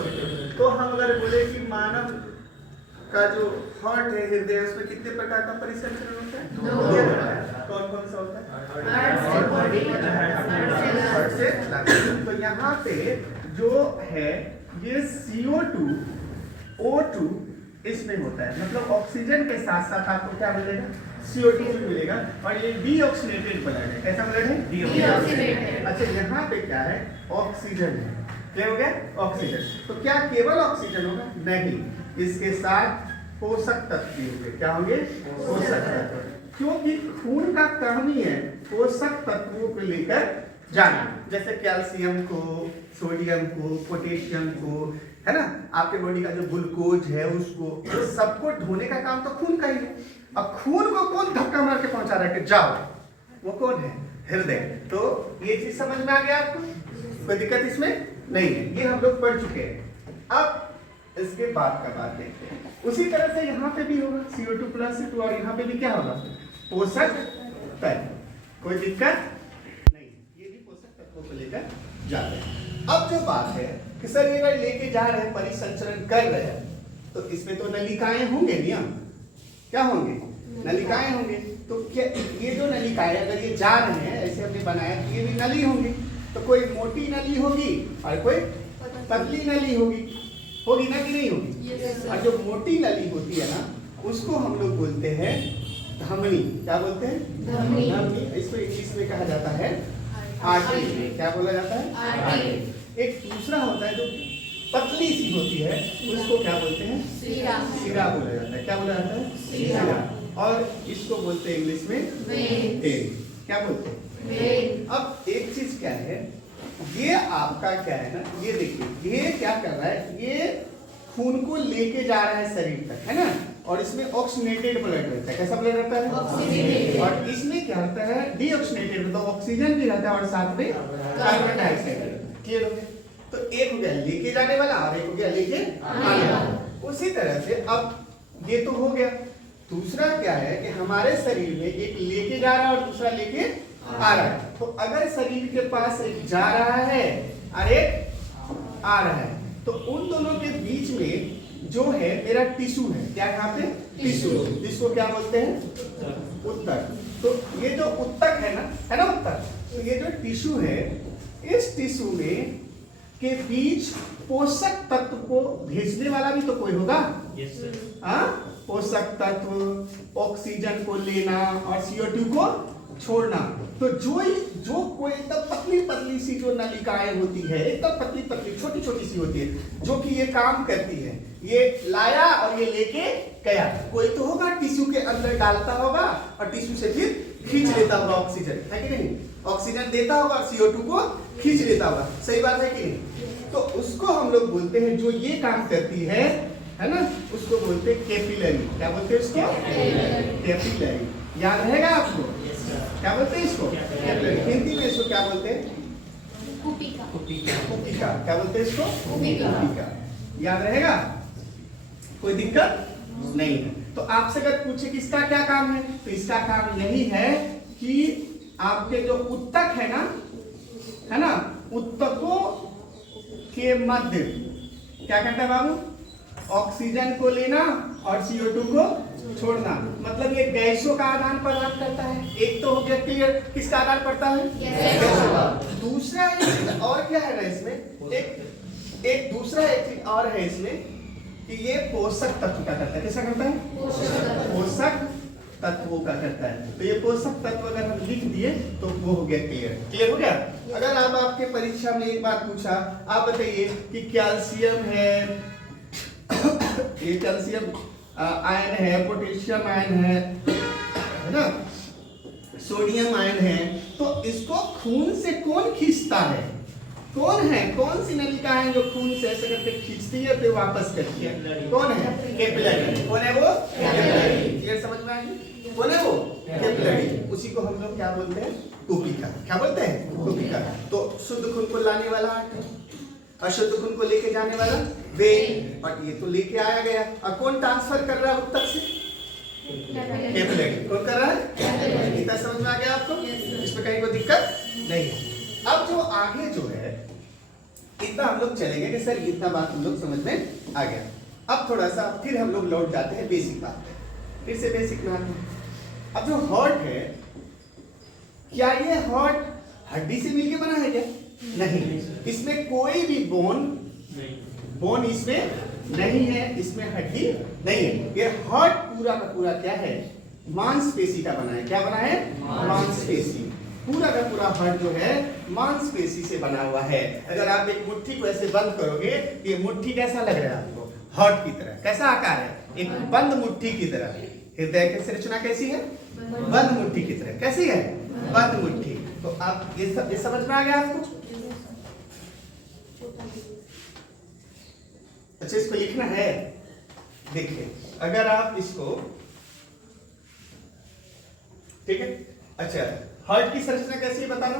होते। तो हम अगर बोले कि मानव का जो हार्ट है, हृदय, उसमें कितने प्रकार का परिसंचरण होता है? दो। कौन कौन सा होता है? हार्ट से लंग्स। तो यहाँ पे जो है ये CO2 O2 इसमें होता है, मतलब ऑक्सीजन के साथ साथ आपको क्या मिलेगा? CO2 भी मिलेगा। और ये डीऑक्सीनेटेड ब्लड है। कैसा ब्लड है? डीऑक्सीनेटेड। अच्छा, यहाँ पे क्या है? ऑक्सीजन है। क्या हो गया? ऑक्सीजन। तो क्या केवल ऑक्सीजन होगा? नहीं, इसके साथ पोषक तत्व भी होंगे। क्या होंगे? पोषक तत्व। क्योंकि खून का काम ही है पोषक तत्वों को लेकर जाना, जैसे कैल्शियम को, सोडियम को, पोटेशियम को, है ना, आपके बॉडी का जो ग्लूकोज है उसको, तो सबको ढोने का काम तो खून का ही है। अब खून को कौन धक्का मार के पहुंचा रहा है कि जाओ, वो कौन है? हृदय। तो ये चीज समझ में आ गया आपको? कोई दिक्कत इसमें नहीं है, ये हम लोग पढ़ चुके हैं। अब इसके बाद का बात देखते हैं। उसी तरह से यहाँ पे भी होगा CO2+2, और यहाँ पे भी क्या होगा? पोषक तत्व। कोई दिक्कत नहीं, ये भी पोषक तत्वों को लेकर जा रहे हैं। अब जो बात है कि सर ये अगर लेके जा रहे हैं, परिसंचरण कर रहे हैं, तो इसमें तो नलिकाएं होंगे, नियम क्या होंगे? नलिकाएं होंगे। तो क्या ये जो नलिकाएं अगर ये जा रहे हैं, ऐसे हमने बनाया, तो ये भी नली होंगी। तो कोई मोटी नली होगी और कोई पतली नली होगी ना कि नहीं होगी? और जो मोटी नली होती है ना, उसको हम लोग बोलते हैं धमनी। क्या बोलते हैं? धमनी। इसको इंग्लिश में कहा जाता है आर्टरी। क्या बोला जाता है? आर्टरी। एक दूसरा होता है जो पतली सी होती है, उसको क्या बोलते हैं? सिरा बोला जाता है। क्या बोला जाता है? सिरा। और इसको बोलते हैं इंग्लिश में वेन। क्या बोलते हैं? अब एक चीज क्या है, ये आपका क्या है ना, ये देखिए, ये क्या कर रहा है? ये खून को लेके जा रहा है शरीर तक, है ना, और इसमें ऑक्सीनेटेड ब्लड रहता है। कैसा ब्लड रहता है? ऑक्सीनेटेड। और इसमें क्या रहता है? डीऑक्सीनेटेड, मतलब ऑक्सीजन भी रहता है और साथ में कार्बन डाइऑक्साइड। क्लियर हो गया? तो एक हो गया लेके जाने वाला और एक हो गया लेके आने वाला। उसी तरह से अब ये तो हो गया। दूसरा क्या है कि हमारे शरीर में एक लेके जा रहा है और दूसरा लेके आ रहा है। तो अगर शरीर के पास एक जा रहा है और एक आ रहा है, तो उन दोनों के बीच में जो है मेरा टिश्यू है। क्या यहाँ पे? टिश्यू, जिसको क्या बोलते हैं? उत्तक। तो ये जो उत्तक है ना उत्तक, तो ये जो टिश्यू है, इस टिश्यू में के बीच पोषक तत्व को भेजने वाला भी तो कोई होगा। पोषक तत्व, ऑक्सीजन को लेना और CO2 को छोड़ना। तो जो कोई एकदम पतली पतली सी जो नलिकाएं होती है, एकदम पतली पतली छोटी छोटी सी होती है, जो कि ये काम करती है, ये लाया और ये लेके गया। कोई तो होगा टिश्यू के अंदर डालता होगा और टिश्यू से फिर खींच लेता होगा ऑक्सीजन, है कि नहीं? ऑक्सीजन देता होगा और CO2 को खींच लेता होगा। सही बात है कि नहीं? तो उसको हम लोग बोलते हैं, जो ये काम करती है ना, उसको बोलते हैं कैपिलरी। क्या बोलते हैं इसको? कैपिलरी। याद रहेगा आपको? क्या बोलते हैं इसको? कैपिलरी। हिंदी में इसको क्या बोलते हैं? कुपिका। क्या बोलते हैं इसको? कुपिका। याद रहेगा? कोई दिक्कत नहीं है। तो आपसे अगर पूछे कि इसका क्या काम है, तो इसका काम यही है कि आपके जो उत्तक है ना, उत्तकों के मध्य क्या करता है बाबू? ऑक्सीजन को लेना और CO2 को छोड़ना। मतलब ये गैसों का आदान प्रदान करता है। एक तो हो गया क्लियर, किसका आदान पड़ता है? गैसों का। दूसरा एक और क्या है ना इसमें, एक दूसरा एक चीज और है इसमें कि ये पोषक तत्व का करता है। कैसा करता है? पोषक तत्वों का करता है। तो ये पोषक तत्व अगर हम लिख दिए तो वो हो गया क्लियर हो गया। अगर आप आपके परीक्षा में एक बात पूछा, आप बताइए कि कैल्शियम है, ये कैल्शियम आयन है, पोटेशियम आयन है ना, सोडियम आयन है, तो इसको खून से कौन खींचता है? कौन है? कौन सी नलिका है जो खून से ऐसे करके खींचती है फिर वापस करती है? कौन है? कैपिलरी। कौन है वो? कैपिलरी। क्लियर समझ में आई? कौन है वो? कैपिलरी। उसी को हम लोग क्या बोलते हैं? कुपिका। क्या बोलते हैं? कुपिका। तो शुद्ध खून को लाने वाला, अशुद्ध खून को लेके जाने वाला वेन, और ये तो लेके आया गया। और कौन ट्रांसफर कर रहा है उत्तक से? कैपिलरी। कौन कर रहा है? इतना समझ में आ गया आपको? इसमें कहीं कोई दिक्कत नहीं है। अब जो आगे जो है, इतना हम लोग चलेंगे कि सर इतना बात हम लोग समझ में आ गया। अब थोड़ा सा फिर हम लोग लौट जाते हैं बेसिक बात पे, फिर से बेसिक में आते हैं। अब जो हार्ट है, क्या ये हार्ट हड्डी से मिलके बना है क्या? नहीं, इसमें कोई भी बोन इसमें नहीं है, इसमें हड्डी नहीं है। ये हार्ट पूरा का पूरा क्या है? मांसपेशी का बना है। क्या बना है? मांसपेशी। पूरा का पूरा हार्ट जो है मांसपेशी से बना हुआ है। अगर आप एक मुट्ठी को ऐसे बंद करोगे, ये मुट्ठी कैसा लग रहा है आपको? हार्ट की तरह। कैसा आकार है? एक बंद मुट्ठी की तरह। हृदय की संरचना कैसी है? बंद मुट्ठी की तरह। कैसी है? बंद मुट्ठी। तो आप ये समझ में आ गया आपको? अच्छा, इसको लिखना है। देखिए, अगर आप इसको, ठीक है, अच्छा, हार्ट की संरचना कैसी है बताना?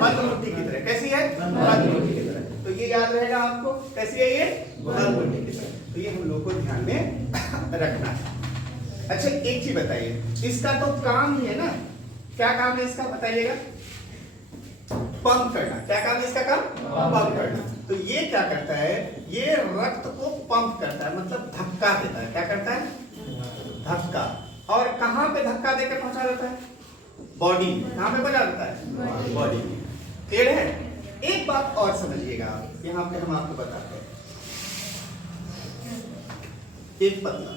बंद मुट्ठी की तरह। कैसी है? बंद मुट्ठी की तरह। तो ये याद रहेगा आपको, कैसी है ये? बंद मुट्ठी की तरह। तो ये हम लोग को ध्यान में रखना है। अच्छा, एक चीज बताइए, इसका तो काम ही है ना, क्या काम है इसका बताइएगा? पंप करना। क्या काम है इसका? काम पंप करना। तो ये क्या करता है? ये रक्त को पंप करता है, मतलब धक्का देता है। क्या करता है? धक्का। और कहां पे धक्का देकर पहुंचा देता है? बॉडी। कहां पे पहुंचा देता है? बॉडी। क्लियर है? एक बात और समझिएगा, यहां पे हम आपको बताते हैं। एक पतला,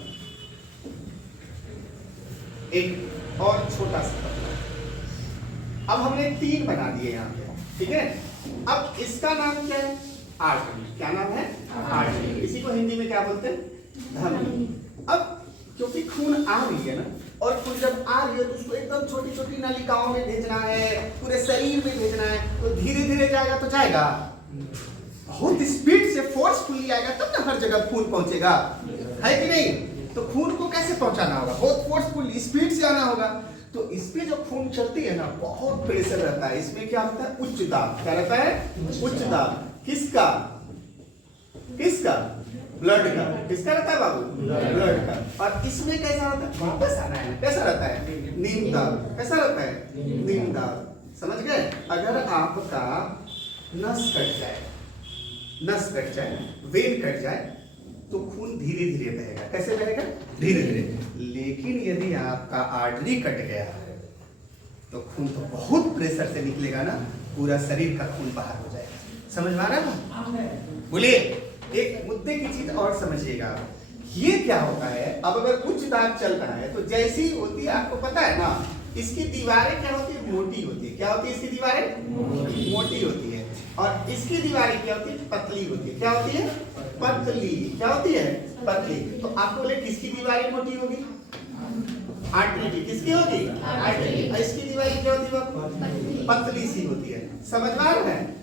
एक और छोटा सा पतला। अब हमने 3 बना दिए यहाँ पे, ठीक है। अब इसका नाम क्या है? आर्टरी। क्या नाम है? आर्टरी। इसी को हिंदी में क्या बोलते हैं? धमनी। अब क्योंकि खून आ रही है ना, और खून जब आ रही है तो उसको एकदम छोटी छोटी नलिकाओं में भेजना है, पूरे शरीर में भेजना है, तो धीरे धीरे जाएगा तो जाएगा, बहुत स्पीड से फोर्सफुली आएगा तब ना हर जगह खून पहुंचेगा, है कि नहीं? तो खून को कैसे पहुंचाना होगा? बहुत फोर्सफुली स्पीड से आना होगा। तो इसमें जो खून चलती है ना, बहुत प्रेशर रहता है। इसमें क्या होता है? उच्च दाब। क्या रहता है? उच्च दाब। किसका? किसका? ब्लड का। किसका रहता है बाबू? ब्लड का। और इसमें कैसा रहता है? वापस आना है। कैसा रहता है? निम्न दाब। कैसा रहता है? निम्न दाब। समझ गए? अगर आपका नस कट जाए, नस कट जाए, वेन कट जाए, तो खून धीरे धीरे बहेगा। कैसे बहेगा? धीरे धीरे। लेकिन यदि आपका आर्टरी कट गया तो खून तो बहुत प्रेशर से निकलेगा ना, पूरा शरीर का खून बाहर हो जाएगा। समझ में आ रहा है ना? बोलिए। एक मुद्दे की चीज और समझिएगा, ये क्या होता है? अब अगर उच्च दाब चल रहा है तो जैसी होती है, आपको पता है ना, इसकी दीवारें क्या होती है? मोटी होती है। क्या होती है? इसकी दीवारें मोटी होती है। और इसकी दीवारें क्या होती है? पतली होती है। क्या होती है? पतली। क्या होती है? पतली। तो आपको बोले किसकी दीवारें मोटी होगी? आर्टरी की। किसकी होगी? आर्टरी। और इसकी दीवारें क्या होती है? पतली सी होती है। समझ में आ रहा है?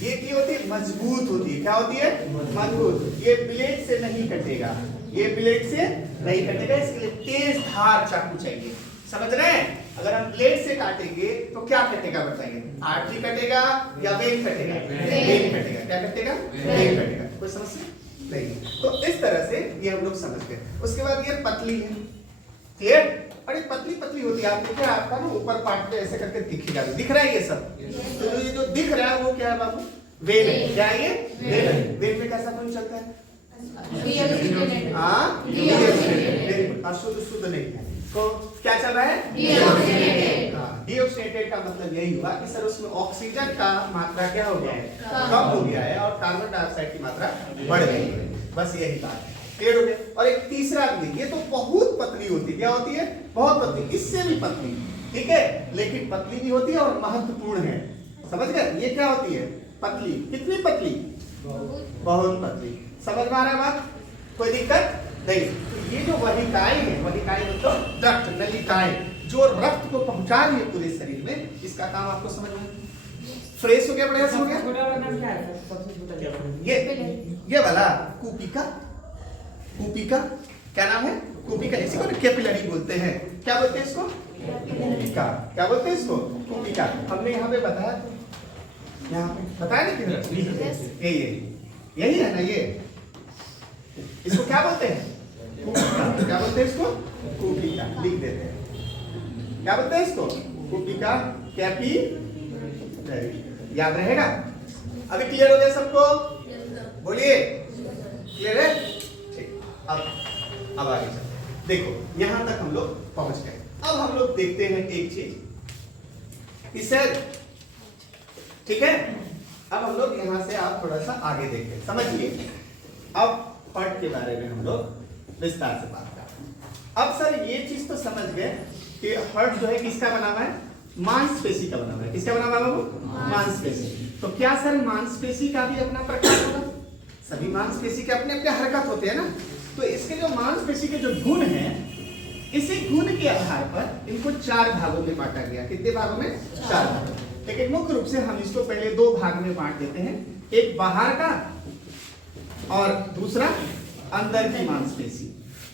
ये क्या होती है? मजबूत होती है। क्या होती है? मजबूत। ये ब्लेड से नहीं कटेगा, ये ब्लेड से नहीं कटेगा, इसके लिए तेज धार चाकू चाहिए। समझ रहे हैं? अगर हम ब्लेड से काटेंगे तो क्या कटेगा बताइए? आर्टरी कटेगा या वेन कटेगा? वेन कटेगा। क्या कटेगा? वेन कटेगा। कोई समस्या नहीं। तो इस तरह से ये हम लोग समझ गए। उसके बाद ये पतली है। क्लियर? अरे पतली पतली होती है। आपको क्या, आपका ना ऊपर पार्ट पे ऐसे करके दिखेगा, दिख रहा है ये सब? तो ये जो दिख रहा है वो क्या है बाबू? वेन है। क्या है ये? वेन है। वेन में कैसा खून चलता है? अशुद्ध शुद्ध नहीं है। तो क्या चल रहा है? डीऑक्सीनेटेड का मतलब यही हुआ कि सर उसमें ऑक्सीजन का मात्रा क्या हो गया है? कम हो गया है, और कार्बन डाइऑक्साइड की मात्रा बढ़ गई है। बस यही बात है। क्लियर हो गया? और एक तीसरा भी, ये तो बहुत पतली होती है। क्या होती है? बहुत पतली। इससे भी पतली, ठीक है, लेकिन पतली भी होती है और महत्वपूर्ण है। समझ गए? ये क्या होती है? पतली। कितनी पतली? बहुत पतली। समझ में आ रहा है बात? कोई दिक्कत नहीं। तो ये जो वाहिकाएं हैं, वाहिकाएं मतलब रक्त नलिकाएं जो रक्त को पहुंचा रही है पूरे शरीर में, इसका काम आपको समझ में फ्रेश हो गया? बढ़िया से हो गया? ये वाला कूपिका। कूपिका क्या नाम है? कूपिका। इसी को कैपिलरी बोलते हैं। क्या बोलते हैं इसको? कूपिका। क्या बोलते हैं इसको? कूपिका। हमने यहाँ पे बताया, यहाँ पे बताया नहीं किधर? यही है ना? ये इसको क्या बोलते हैं? कूपिका। क्या बोलते हैं इसको? कूपिका। लिख देते हैं। क्या बोलते हैं इसको? कूपिका कैपिलरी। याद रहेगा? अभी क्लियर हो गया सबको? बोलिए क्लियर है? ठीक, अब आगे चलो। देखो यहां तक हम लोग पहुंच गए। अब हम लोग देखते हैं एक चीज इसे, ठीक है? अब हम लोग यहां से आप थोड़ा सा आगे देखें, समझिए। अब हर्ट के बारे में हम लोग विस्तार से बात करते हैं। अब सर ये चीज तो समझ गए कि हर्ट जो है किसका बना हुआ है? मांसपेशी का बना हुआ है। किसका बना हुआ है वो? मांसपेशी। तो क्या सर मांसपेशी का भी अपना प्रकार होगा? सभी मांसपेशी के अपने अपने हरकत होते हैं ना। तो इसके जो मांसपेशी के जो गुण हैं, इसी गुण के आधार पर इनको 4 भागों में बांटा गया। कितने भागों में? 4 भागों। लेकिन मुख्य रूप से हम इसको पहले 2 भाग में बांट देते हैं, एक बाहर का और दूसरा अंदर की मांसपेशी।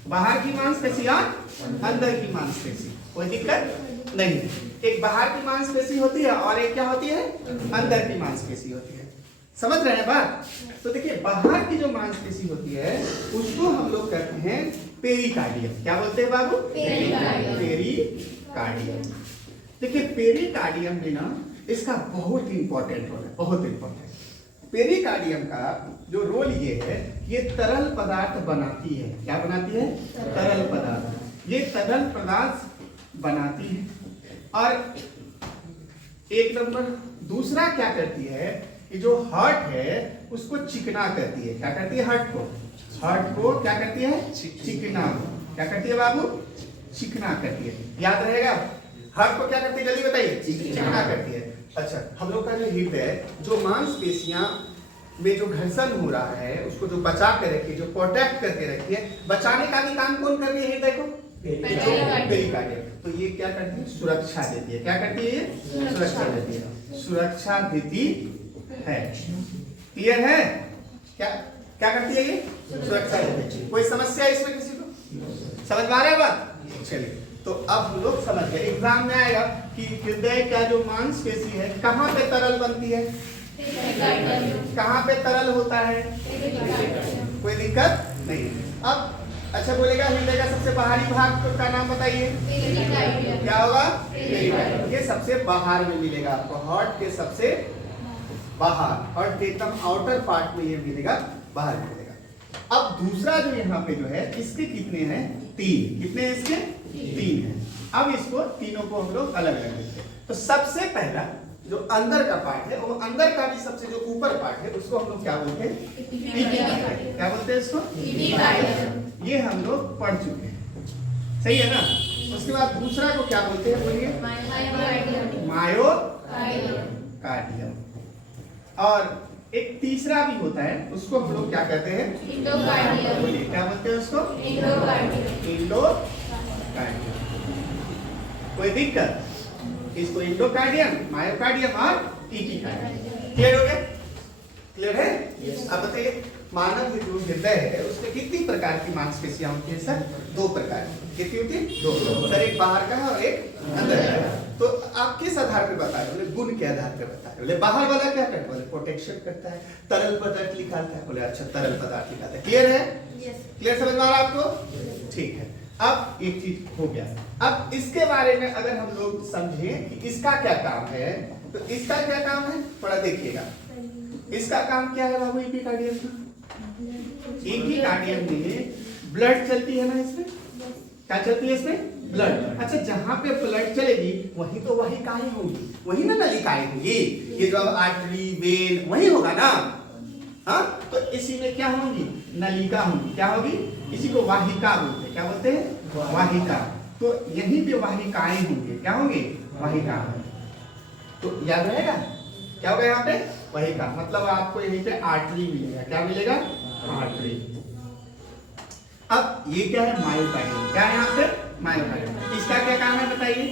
बाहर की मांसपेशी और अंदर की मांसपेशी, कोई दिक्कत नहीं। एक बाहर की मांसपेशी होती है और एक क्या होती है? अंदर की मांसपेशी होती है। समझ रहे हैं बात? तो देखिए बाहर की जो मांसपेशी होती है उसको हम लोग कहते हैं पेरिकार्डियम। क्या बोलते हैं बाबू? पेरिकार्डियम। देखिए पेरिकार्डियम में ना इसका बहुत इंपॉर्टेंट रोल है, बहुत इंपॉर्टेंट। पेरिकार्डियम का जो रोल ये है, ये तरल पदार्थ बनाती है। क्या बनाती है? तरल पदार्थ। ये तरल पदार्थ बनाती है। और एक नंबर दूसरा क्या करती है कि जो हार्ट है उसको चिकना करती है। क्या करती है? हार्ट को क्या करती है? चिकना। क्या करती है बाबू? चिकना करती है। याद रहेगा? हार्ट को क्या करती है? जल्दी बताइए। चिकना करती है। अच्छा, हम लोग का जो हृदय है, जो मांसपेशियां में जो घर्षण हो रहा है उसको जो बचा के रखी है, जो प्रोटेक्ट करके रखी है, बचाने का भी काम कौन कर रही है हृदय को? पेरिकार्डियम। तो ये क्या करती है? सुरक्षा देती है। क्या करती है? ये सुरक्षा देती है। सुरक्षा देती है। क्लियर है? क्या क्या करती है ये? सुरक्षा देती है। कोई समस्या इसमें किसी को? समझ में आ रहा है बात? चलिए, तो अब हम लोग समझ गए। एग्जाम में आएगा कि हृदय का जो मांसपेशी है कहाँ पे तरल बनती है? कहाँ पे तरल होता है? कोई दिक्कत नहीं। अब अच्छा बोलेगा हृदय का सबसे बाहरी भाग का नाम बताइए। क्या होगा? ये सबसे बाहर में मिलेगा आपको, हार्ट के सबसे बाहर, हार्ट के एकदम आउटर पार्ट में ये मिलेगा, बाहर मिलेगा। अब दूसरा जो यहाँ पे जो है, इसके कितने हैं? 3। कितने हैं इसके? 3 हैं। अब इसको तीनों को हम लोग अलग अलग देखते हैं। तो सबसे पहला जो अंदर का पार्ट है, वो अंदर का भी सबसे जो ऊपर पार्ट है उसको हम लोग क्या बोलते हैं? क्या बोलते हैं इसको? ये हम लोग पढ़ चुके हैं, सही है ना? उसके बाद दूसरा को क्या बोलते हैं? बोलिए। मायोकार्डियम। और एक तीसरा भी होता है, उसको हम लोग क्या कहते हैं? बोलिए, क्या बोलते हैं उसको? इंडोकार्डियम। कोई दिक्कत? इसको इंडोकार्डियम, मायोकार्डियम और ईपीकार्डियम। क्लियर हो गया? क्लियर है? अब बताइए, मानव जो हृदय है उसमें कितनी प्रकार की मांसपेशियां होती है सर? 2 प्रकार की। कितनी होती है? 2। सर एक बाहर का है और एक अंदर का है। तो आप किस आधार पे बता रहे हो? बोले गुण के आधार पे बता रहे हो। बोले बाहर वाला क्या करता है? बोले प्रोटेक्शन करता है, तरल पदार्थ निकालता है। बोले अच्छा, तरल पदार्थ निकालता है। क्लियर है? क्लियर समझ में आ रहा है आपको? ठीक है। अब एक चीज हो गया। अब इसके बारे में अगर हम लोग समझें कि इसका क्या काम है, तो इसका क्या काम है थोड़ा देखिएगा। इसका काम क्या है बाबू? एपिकार्डियम का। एपिकार्डियम में ब्लड चलती है ना, इसमें क्या चलती है? इसमें ब्लड। अच्छा, जहां पे ब्लड चलेगी वही तो वाहिकाएं होंगी, वही ना नलिकाएं होंगी। ये जो आर्टरी, वेन, वही होगा ना? हाँ, तो इसी में क्या होंगी? नलिका होंगी। क्या होगी? इसी को वाहिका बोलते हैं। क्या बोलते हैं? वाहिका। तो यहीं पे वाहिकाएं होंगी। क्या होंगी? वाहिका। तो याद रहेगा क्या होगा यहाँ पे? वाहिका। मतलब आपको यहीं पे आर्टरी मिलेगा। क्या मिलेगा? आर्टरी। अब ये क्या है? मायोकार्डियम। क्या है यहाँ पे? मायोकार्डियम। इसका क्या काम है बताइए?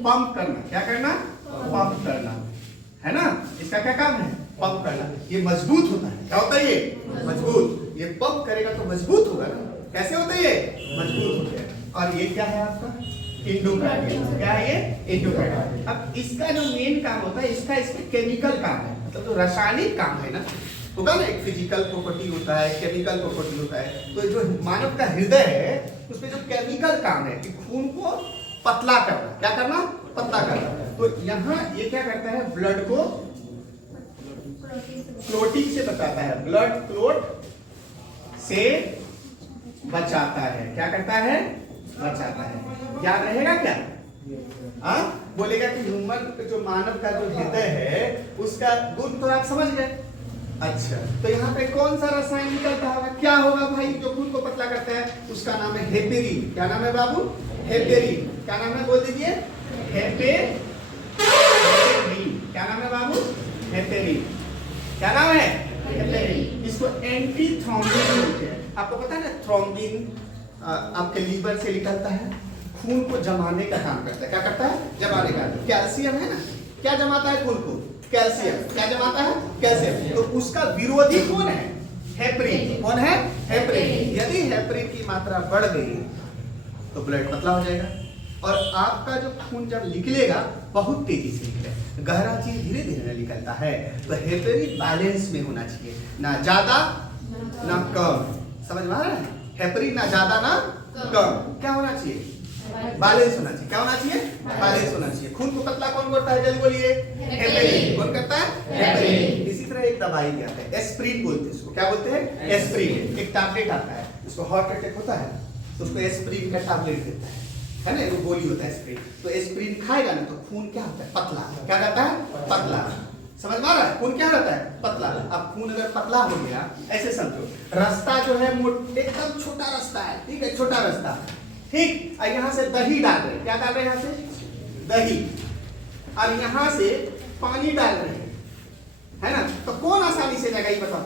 पंप करना। क्या करना? पंप करना, है ना? इसका क्या काम है? पंप करना। ये मजबूत होता है। क्या होता है? ये मजबूत। ये पंप करेगा तो मजबूत होगा ना? कैसे होता है ये? मजबूत होता है। और ये क्या है आपका? इंडोकार्डियम। क्या है ये? इंडोकार्डियम। अब इसका जो मेन काम होता है, इसका इसमें केमिकल काम है, मतलब जो रासायनिक काम है ना, होगा ना। एक फिजिकल प्रॉपर्टी होता है, केमिकल प्रॉपर्टी होता है। तो जो मानव का हृदय है उसमें जो केमिकल काम है कि खून को पतला करना। क्या करना? पतला करना। तो यहाँ ये क्या करता है? ब्लड को क्लोटिंग से बचाता है, ब्लड क्लोट से बचाता है। क्या करता है? बचाता है। याद रहेगा क्या? हाँ, बोलेगा कि ह्यूमन जो मानव का जो हृदय है उसका गुण तो आप समझ गए। अच्छा, तो यहाँ पे कौन सा रसायन निकलता होगा? क्या होगा भाई जो खून को पतला करता है? उसका नाम है हेपेरिन। क्या नाम है बाबू? हेपेरिन। क्या नाम है? बोल दीजिए। हेपेरिन। क्या नाम है बाबू? हेपेरिन। क्या नाम है? हेपेरिन। इसको एंटी थ्रोम्बिन बोलते हैं। आपको पता है ना, थ्रोम्बिन आपके लीवर से निकलता है, खून को जमाने का काम करता है। क्या करता है? जमाने का। कैल्शियम है ना, क्या जमाता है खून को? कैल्शियम। क्या जमाता है? कैल्शियम। तो उसका विरोधी कौन है? हेपरिन। कौन है? हेपरिन। यदि हेपरिन की मात्रा बढ़ गई तो ब्लड पतला हो जाएगा और आपका जो खून जब निकलेगा बहुत तेजी से निकलेगा, गहरा चीज धीरे धीरे निकलता है। तो हेपरिन बैलेंस में होना चाहिए, ना ज्यादा ना कम। समझ में आ रहा है? हेपरिन ना ज्यादा ना कम। क्या होना चाहिए? बैलेंस होना चाहिए। क्या होना चाहिए? बैलेंस होना चाहिए। खून को पतला कौन करता है? जल्दी बोलिए। हेपरिन। कौन करता है? हेपरिन। इसी तरह एक दवाई भी आता है, एस्प्रिन बोलते हैं इसको। क्या बोलते हैं? एस्प्रिन। एक टैबलेट आता है, इसको हार्ट अटैक होता है तो उसको एस्प्रिन का टैबलेट देता है ना, वो गोली होता है एस्प्रिन। तो एस्प्रिन खाएगा ना तो खून क्या होता है? पतला। क्या कहता है? पतला। समझ में आ रहा है? खून क्या रहता है? पतला। अब खून अगर पतला हो गया, ऐसे समझो, रास्ता जो है एकदम छोटा रास्ता है, ठीक है, छोटा रास्ता, ठीक। और यहाँ से दही डाल रहे हैं। क्या डाल रहे हैं? यहाँ से दही, और यहाँ से पानी डाल रहे हैं, है ना। तो कौन आसानी से जाएगा ये बताओ?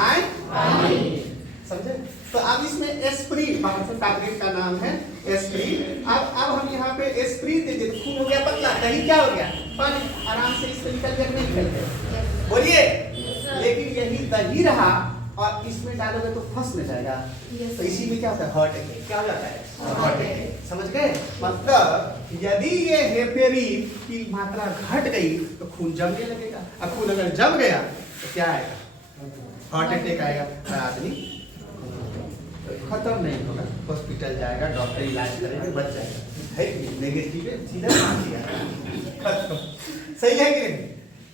आए? समझे? तो अब इसमें एस्प्रिन, टैबलेट का नाम है एस्प्रिन। अब हम यहाँ पे एस्प्रिन दे देते, खून हो गया पतला, दही क्या हो गया? पानी। आराम से इसको निकल गया, नहीं निकल गया? बोलिए। लेकिन यही दही रहा और इसमें डालोगे तो फंस में जाएगा। तो इसी में क्या होता है? Heart attack. क्या हो जाता है? Heart attack. समझ गए? मतलब यदि ये हेपेरिन की मात्रा घट गई तो खून जमने लगेगा, और खून अगर जम गया तो क्या आएगा? हार्ट अटैक आएगा और आदमी खत्म नहीं होगा, हॉस्पिटल जाएगा, डॉक्टर इलाज करेंगे, बच जाएगा। है नेगेटिव है, सीधा खत्म। सही है कि नहीं?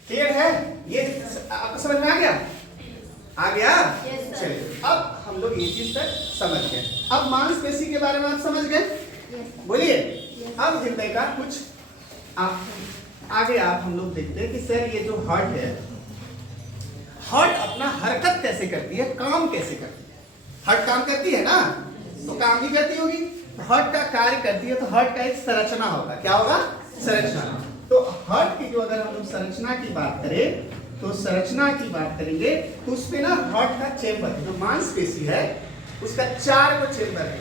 क्लियर है? ये आपको समझ में आ गया? आ गया? चलिए, अब हम लोग ये चीज तक समझ गए। अब मांसपेशी के बारे में आप समझ गए? बोलिए। अब हृदय का कुछ आप आगे हम लोग देखते हैं कि सर ये जो हार्ट है, हार्ट अपना हरकत कैसे करती है, काम कैसे करती है? हार्ट काम करती है ना, तो काम भी करती होगी। हार्ट का कार्य करती है तो हार्ट का एक संरचना होगा। क्या होगा? संरचना। तो हार्ट की जो अगर हम लोग संरचना की बात करें तो संरचना की बात करेंगे तो उसमें ना हार्ट का चेंबर, जो मांसपेशी है उसका 4 को चेंबर है।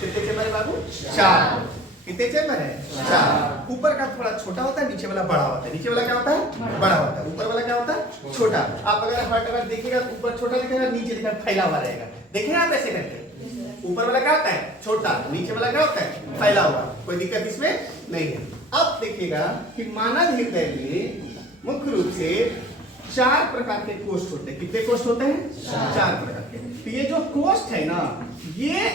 कितने चेंबर है बाबू? 4। कितने चेंबर है? 4। ऊपर का थोड़ा छोटा होता है, नीचे वाला बड़ा होता है। नीचे वाला क्या होता है? बड़ा होता है। ऊपर वाला क्या होता है? छोटा। आप अगर हार्ट अगर देखिएगा ऊपर छोटा दिखेगा, नीचे दिखेगा फैला हुआ रहेगा। देखें आप ऐसे करके, ऊपर वाला क्या होता है? छोटा, नीचे वाला क्या होता है? फैला हुआ। कोई दिक्कत इसमें नहीं है। अब देखिएगा कि मानव हृदय में मुख्य रूप से 4 प्रकार के कोष्ठ होते हैं। कितने कोष्ठ होते हैं? 4 प्रकार के। तो ये जो कोष्ठ है ना, ये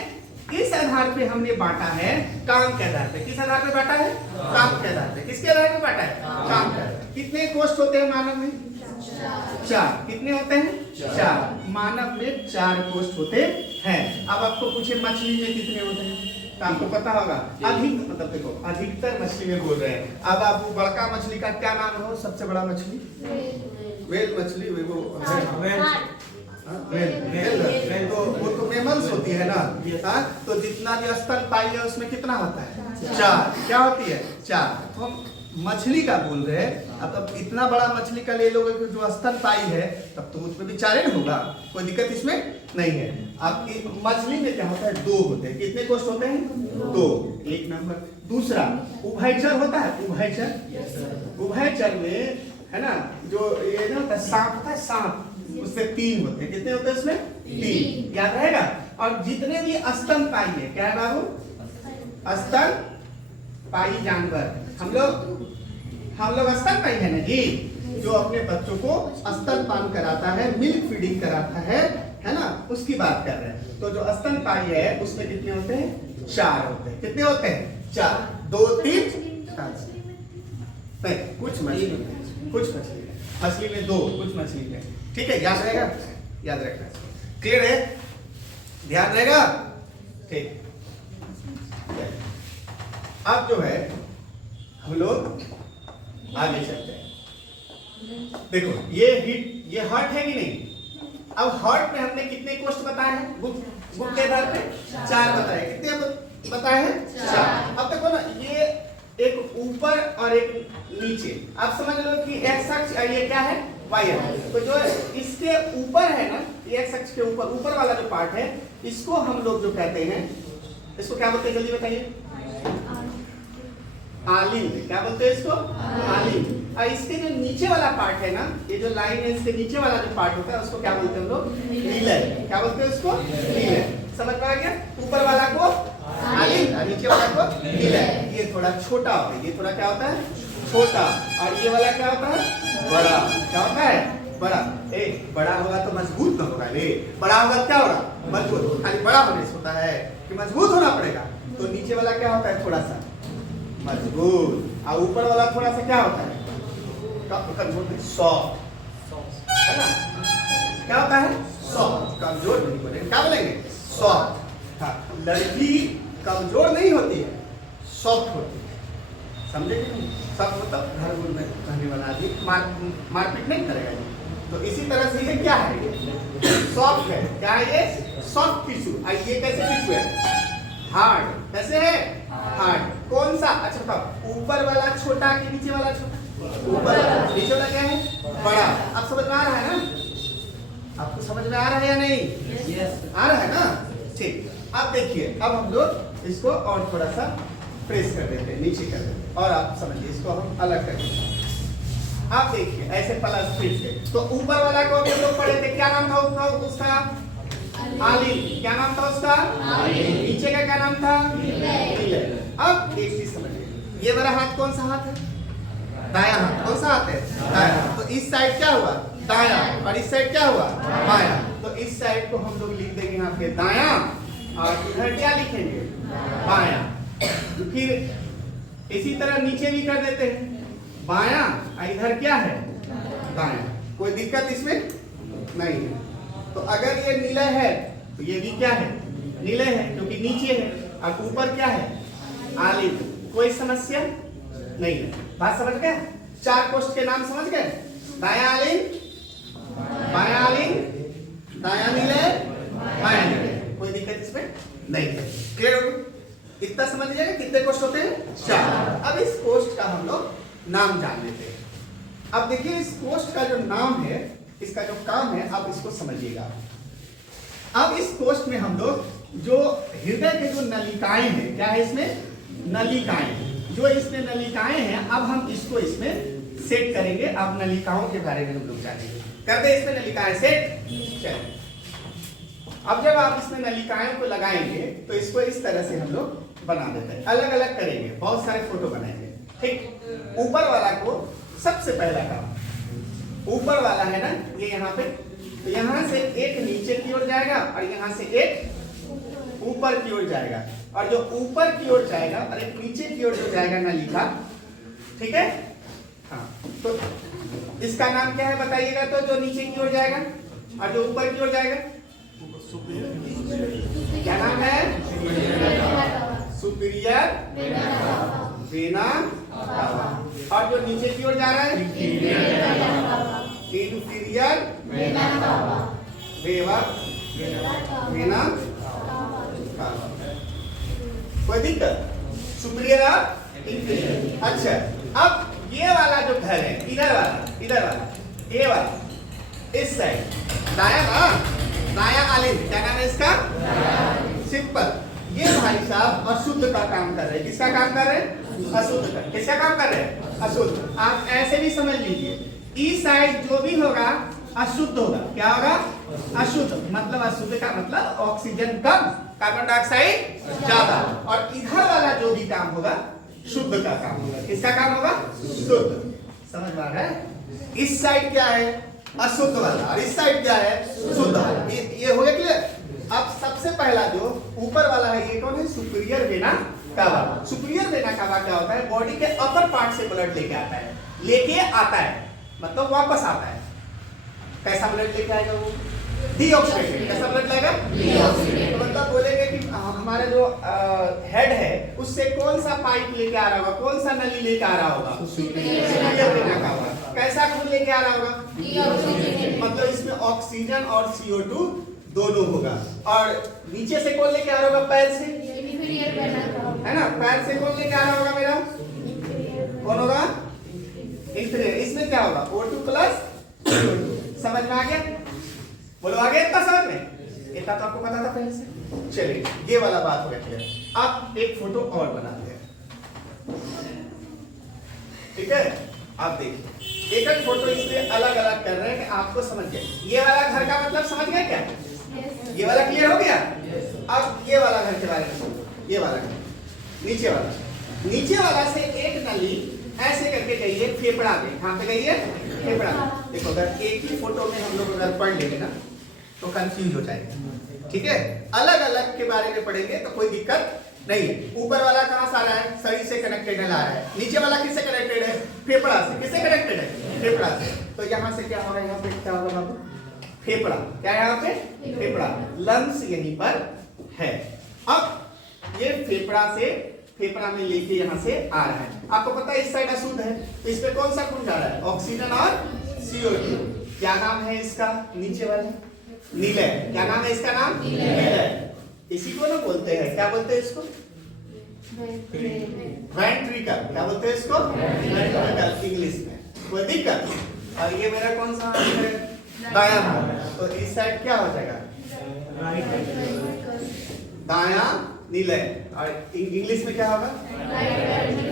इस आधार पे हमने बांटा है, काम के आधार पे। किस आधार पे बांटा है? काम के आधार पे। किसके आधार पे बांटा है? काम के आधार पे। कितने कोष्ठ होते हैं मानव में? 4। कितने होते हैं? 4। मानव में 4 कोष्ठ होते हैं। अब आपको पूछे मछली में कितने होते हैं तो आपको पता होगा। अधिक मतलब देखो, अधिकतर मछली में बोल रहे हैं। अब आप बड़का मछली का क्या नाम हो? सबसे बड़ा मछली वेल मछली, वो तो मेमल्स होती है ना। तो जितना भी स्तनपायी है उसमें कितना होता है? 4। क्या होती है? 4। तो हम मछली का बोल रहे हैं। अब इतना बड़ा मछली का ले लोगे कि जो स्तनपायी है, तब तो उसमें भी 4 ही होगा, कोई दिक्कत इसमें नहीं है। अब मछली में क्या होता है? 2 होते हैं। कितने कोष्ठ होते हैं? 2। एक नंबर। दूसरा उभयचर होता है। उभयचर, उभयचर में है ना, जो ये ना होता है सांप, होता है सांप, उसमें 3 होते हैं। कितने होते हैं उसमें? 3। याद रहेगा। और जितने भी स्तनपायी है, क्या है बाबू? स्तनपायी जानवर, हम लोग स्तनपायी है ना जी, जो अपने बच्चों को स्तनपान कराता है, मिल्क फीडिंग कराता है ना, उसकी बात कर रहे हैं। तो जो स्तनपायी है उसमें कितने होते हैं? 4 होते हैं। कितने होते हैं? 4। 2 3 4। नहीं, कुछ मछली कुछ मछली में, मछली में 2, कुछ मछली में। ठीक है, याद रहेगा, याद रखना। क्लियर है, ध्यान रहेगा। ठीक, अब जो है हम लोग आगे चलते हैं। देखो ये हार्ट है कि नहीं। अब हार्ट में हमने कितने कोष्ठ बताए हैं, गुप्त के आधार पे 4 बताए। कितने बताए हैं? 4। अब देखो ना, ये एक ऊपर और एक नीचे। आप समझ लो कि एक्स अक्ष ये क्या है, वाई अक्ष। तो जो इसके ऊपर है ना, ये एक्स अक्ष के ऊपर वाला जो पार्ट है, इसको हम लोग जो कहते हैं, इसको क्या बोलते हैं, जल्दी बताइए। आलिंग। क्या बोलते हैं इसको? आलिंग। और इसके जो नीचे वाला पार्ट है ना, ये जो लाइन है, इसके नीचे वाला जो पार्ट होता है, उसको क्या बोलते हैं हम लोग? लीलर। क्या बोलते हैं उसको? लीलर। समझ में आ गया? ऊपर वाला को आलिंग और नीचे वाला को लीलर। ये थोड़ा छोटा होता है, ये थोड़ा क्या होता है, छोटा। और ये वाला क्या होता है, बड़ा। क्या होता है, बड़ा। बड़ा होगा तो मजबूत ना होगा, बड़ा होगा क्या होगा, मजबूत। खाली बड़ा होने से होता है कि मजबूत होना पड़ेगा। तो नीचे वाला क्या होता है, थोड़ा सा मजबूत। और ऊपर वाला थोड़ा सा क्या होता है, सॉफ्ट, है ना। क्या होता है, सॉफ्ट। कमजोर नहीं बोलेंगे, क्या बोलेंगे, सॉफ्ट। हाँ, लड़की कमजोर नहीं होती है, सॉफ्ट होती है। समझे कि नहीं? सॉफ्ट मतलब घर में रहने वाला आदमी मारपीट नहीं करेगा। तो इसी तरह से ये क्या है, सॉफ्ट है। क्या है ये, सॉफ्ट टिश्यू। ये कैसे टिश्यू है, हार्ड। कैसे है, हार्ड। कौन सा, अच्छा बताओ, ऊपर वाला छोटा कि नीचे वाला छोटा? ऊपर वाला। नीचे वाला क्या है, बड़ा। अब समझ में आ रहा है ना, आपको समझ में आ रहा है या नहीं? yes. आ रहा है ना। ठीक, अब देखिए, अब हम लोग इसको और थोड़ा सा प्रेस कर देते हैं, नीचे कर देते हैं, और आप समझिए, इसको हम अलग कर देते हैं। आप देखिए ऐसे प्लस फिर से, तो ऊपर वाला को हम लोग पढ़े थे, क्या नाम था उसका, आलिंग। क्या नाम था उसका, आलिंग। नीचे का क्या नाम था, लीलर। अब एक चीज समझिए, ये वाला हाथ कौन सा हाथ है, दायां हाथ। कौन सा हाथ है, दायां हाथ। तो इस साइड क्या हुआ, दायां, और इस साइड क्या हुआ, बायां। तो इस साइड को हम लोग लिख देंगे यहाँ पे दायां, और इधर क्या लिखेंगे, बायां। फिर इसी तरह नीचे भी कर देते हैं, बायां, और इधर क्या है, दायां। कोई दिक्कत इसमें नहीं है। तो अगर ये नीला है तो ये भी क्या है, नीले है, क्योंकि नीचे है, और ऊपर क्या है, आलिंग। कोई समस्या नहीं है। बात समझ गए? 4 कोष्ठ के नाम समझ गए, दायां आलिंग, बायां आलिंग, दायां नीले, बायां नीले। कोई दिक्कत इसमें नहीं है। क्लियर हो गया? इतना समझ लीजिएगा। कितने कोष्ठ होते हैं, 4। अब इस कोष्ठ का हम लोग नाम जान लेते हैं। अब देखिए, इस कोष्ठ का जो नाम है, इसका जो काम है, आप इसको समझिएगा। अब इस कोष्ठ में हम लोग जो हृदय के जो नलिकाएं हैं, क्या है इसमें, नलिकाएं। जो इसमें नलिकाएं हैं, अब हम इसको इसमें सेट करेंगे। अब नलिकाओं के बारे में हम लोग जानेंगे। कर दे इसमें नलिकाएं सेट। चलिए, अब जब आप इसमें नलिकाओं को लगाएंगे तो इसको इस तरह से हम लोग बना देते हैं। अलग अलग करेंगे, बहुत सारे फोटो बनाएंगे। ठीक, ऊपर वाला को सबसे पहला काम, ऊपर वाला है ना, ये यहाँ पे, तो यहाँ से एक नीचे की ओर जाएगा, और यहाँ से एक ऊपर की ओर जाएगा। और जो ऊपर की ओर जाएगा और एक नीचे की ओर जो जाएगा नलिका, ठीक है। हाँ, तो इसका नाम क्या है बताइएगा। तो जो नीचे की ओर जाएगा और जो ऊपर की ओर जाएगा, क्या नाम है, सुपीरियर वेना कावा। और जो नीचे की ओर जा रहा है, इंफीरियर वेना कावा। कोई दिक्कत, सुपीरियर और इंफीरियर। अच्छा, अब ये वाला जो घर है, इधर वाला, ये वाला, इस साइड दायां ना, दायां आलिंग। क्या नाम है इसका, सिंपल। ये भाई साहब अशुद्ध का काम कर रहे हैं। किसका काम कर रहे हैं, अशुद्ध का। किसका काम कर रहे हैं, अशुद्ध। आप ऐसे भी समझ लीजिए, इस साइड जो भी होगा अशुद्ध होगा। क्या होगा, अशुद्ध। मतलब अशुद्ध का मतलब ऑक्सीजन कम, कार्बन डाइऑक्साइड ज्यादा। और इधर वाला जो भी काम होगा, शुद्ध का काम होगा। किसका काम होगा, शुद्ध। समझ में आ रहा है? इस साइड क्या है, अशुद्ध वाला, और इस साइड क्या है, शुद्ध वाला। ये हो गया क्लियर। अब सबसे पहला जो ऊपर वाला है, ये कौन है, superior vena cava. Superior vena cava क्या होता है, बॉडी के अपर पार्ट से ब्लड लेके आता है, मतलब वापस आता है। कैसा ब्लड लेके आएगा वो? डीऑक्सीडेटेड। कैसा ब्लड लाएगा? डीऑक्सीडेटेड। मतलब बोलेंगे कि हमारा जो हेड है उससे कौन सा पाइप लेके आ रहा होगा, कौन सा नली लेके आ रहा होगा? सुपीरियर वेना का होगा। कैसा खून लेके आ रहा होगा? डीऑक्सीडेटेड। मतलब इसमें ऑक्सीजन और CO2 दोनों होगा। और नीचे से कौन लेके आ रहा होगा? पैर से, है ना? पैर से कौन लेके आ रहा होगा मेरा? कौन होगा? इंफीरियर। इसमें क्या होगा? O2 plus CO2। समझ में आ गया? बोलो आ गया? इतना समझ में? इतना तो आपको पता था पहले से। चलिए ये वाला बात हो गया। अब एक फोटो और बनाते हैं, ठीक है? आप देखिए एक एक फोटो इसलिए अलग अलग कर रहे हैं कि आपको समझ गए। ये वाला घर का मतलब समझ गए क्या? ये वाला क्लियर हो गया? अब ये वाला घर के बारे में समझो। ये वाला घर, नीचे वाला से एक नली ऐसे करके गई है फेफड़ा में। कहां पे गई है? फेफड़ा में। देखो अगर एक ही फोटो में हम लोग अगर पढ़ लेंगे ना तो कंफ्यूज हो जाएगा, ठीक है? अलग अलग के बारे में पढ़ेंगे तो कोई दिक्कत नहीं है। ऊपर वाला कहां से आ रहा है? शरीर से कनेक्टेड है, ला रहा है। नीचे वाला किससे कनेक्टेड है? फेफड़ा से। किससे कनेक्टेड है? फेफड़ा से। तो यहाँ से क्या होगा? यहाँ पे क्या होगा बाबू? फेफड़ा। क्या है यहाँ पे? फेफड़ा। लंग्स यहीं पर है। अब ये फेफड़ा में लेके यहाँ से आ रहा है। आपको पता है इस साइड अशुद्ध है तो इस पे कौन सा खून जा रहा है? ऑक्सीजन और CO2। क्या नाम है इसका? नीचे वाला नीले। क्या नाम है इसका? नाम नीले। इसी को ना बोलते हैं, क्या बोलते हैं इसको? वेंट्रिकल। क्या बोलते हैं इसको? वेंट्रिकल इंग्लिश में। कोई दिक्कत? और ये मेरा कौन सा हाथ है? दायां हाथ। तो इस साइड क्या हो जाएगा? दायां नीले। और इंग्लिश में क्या होगा?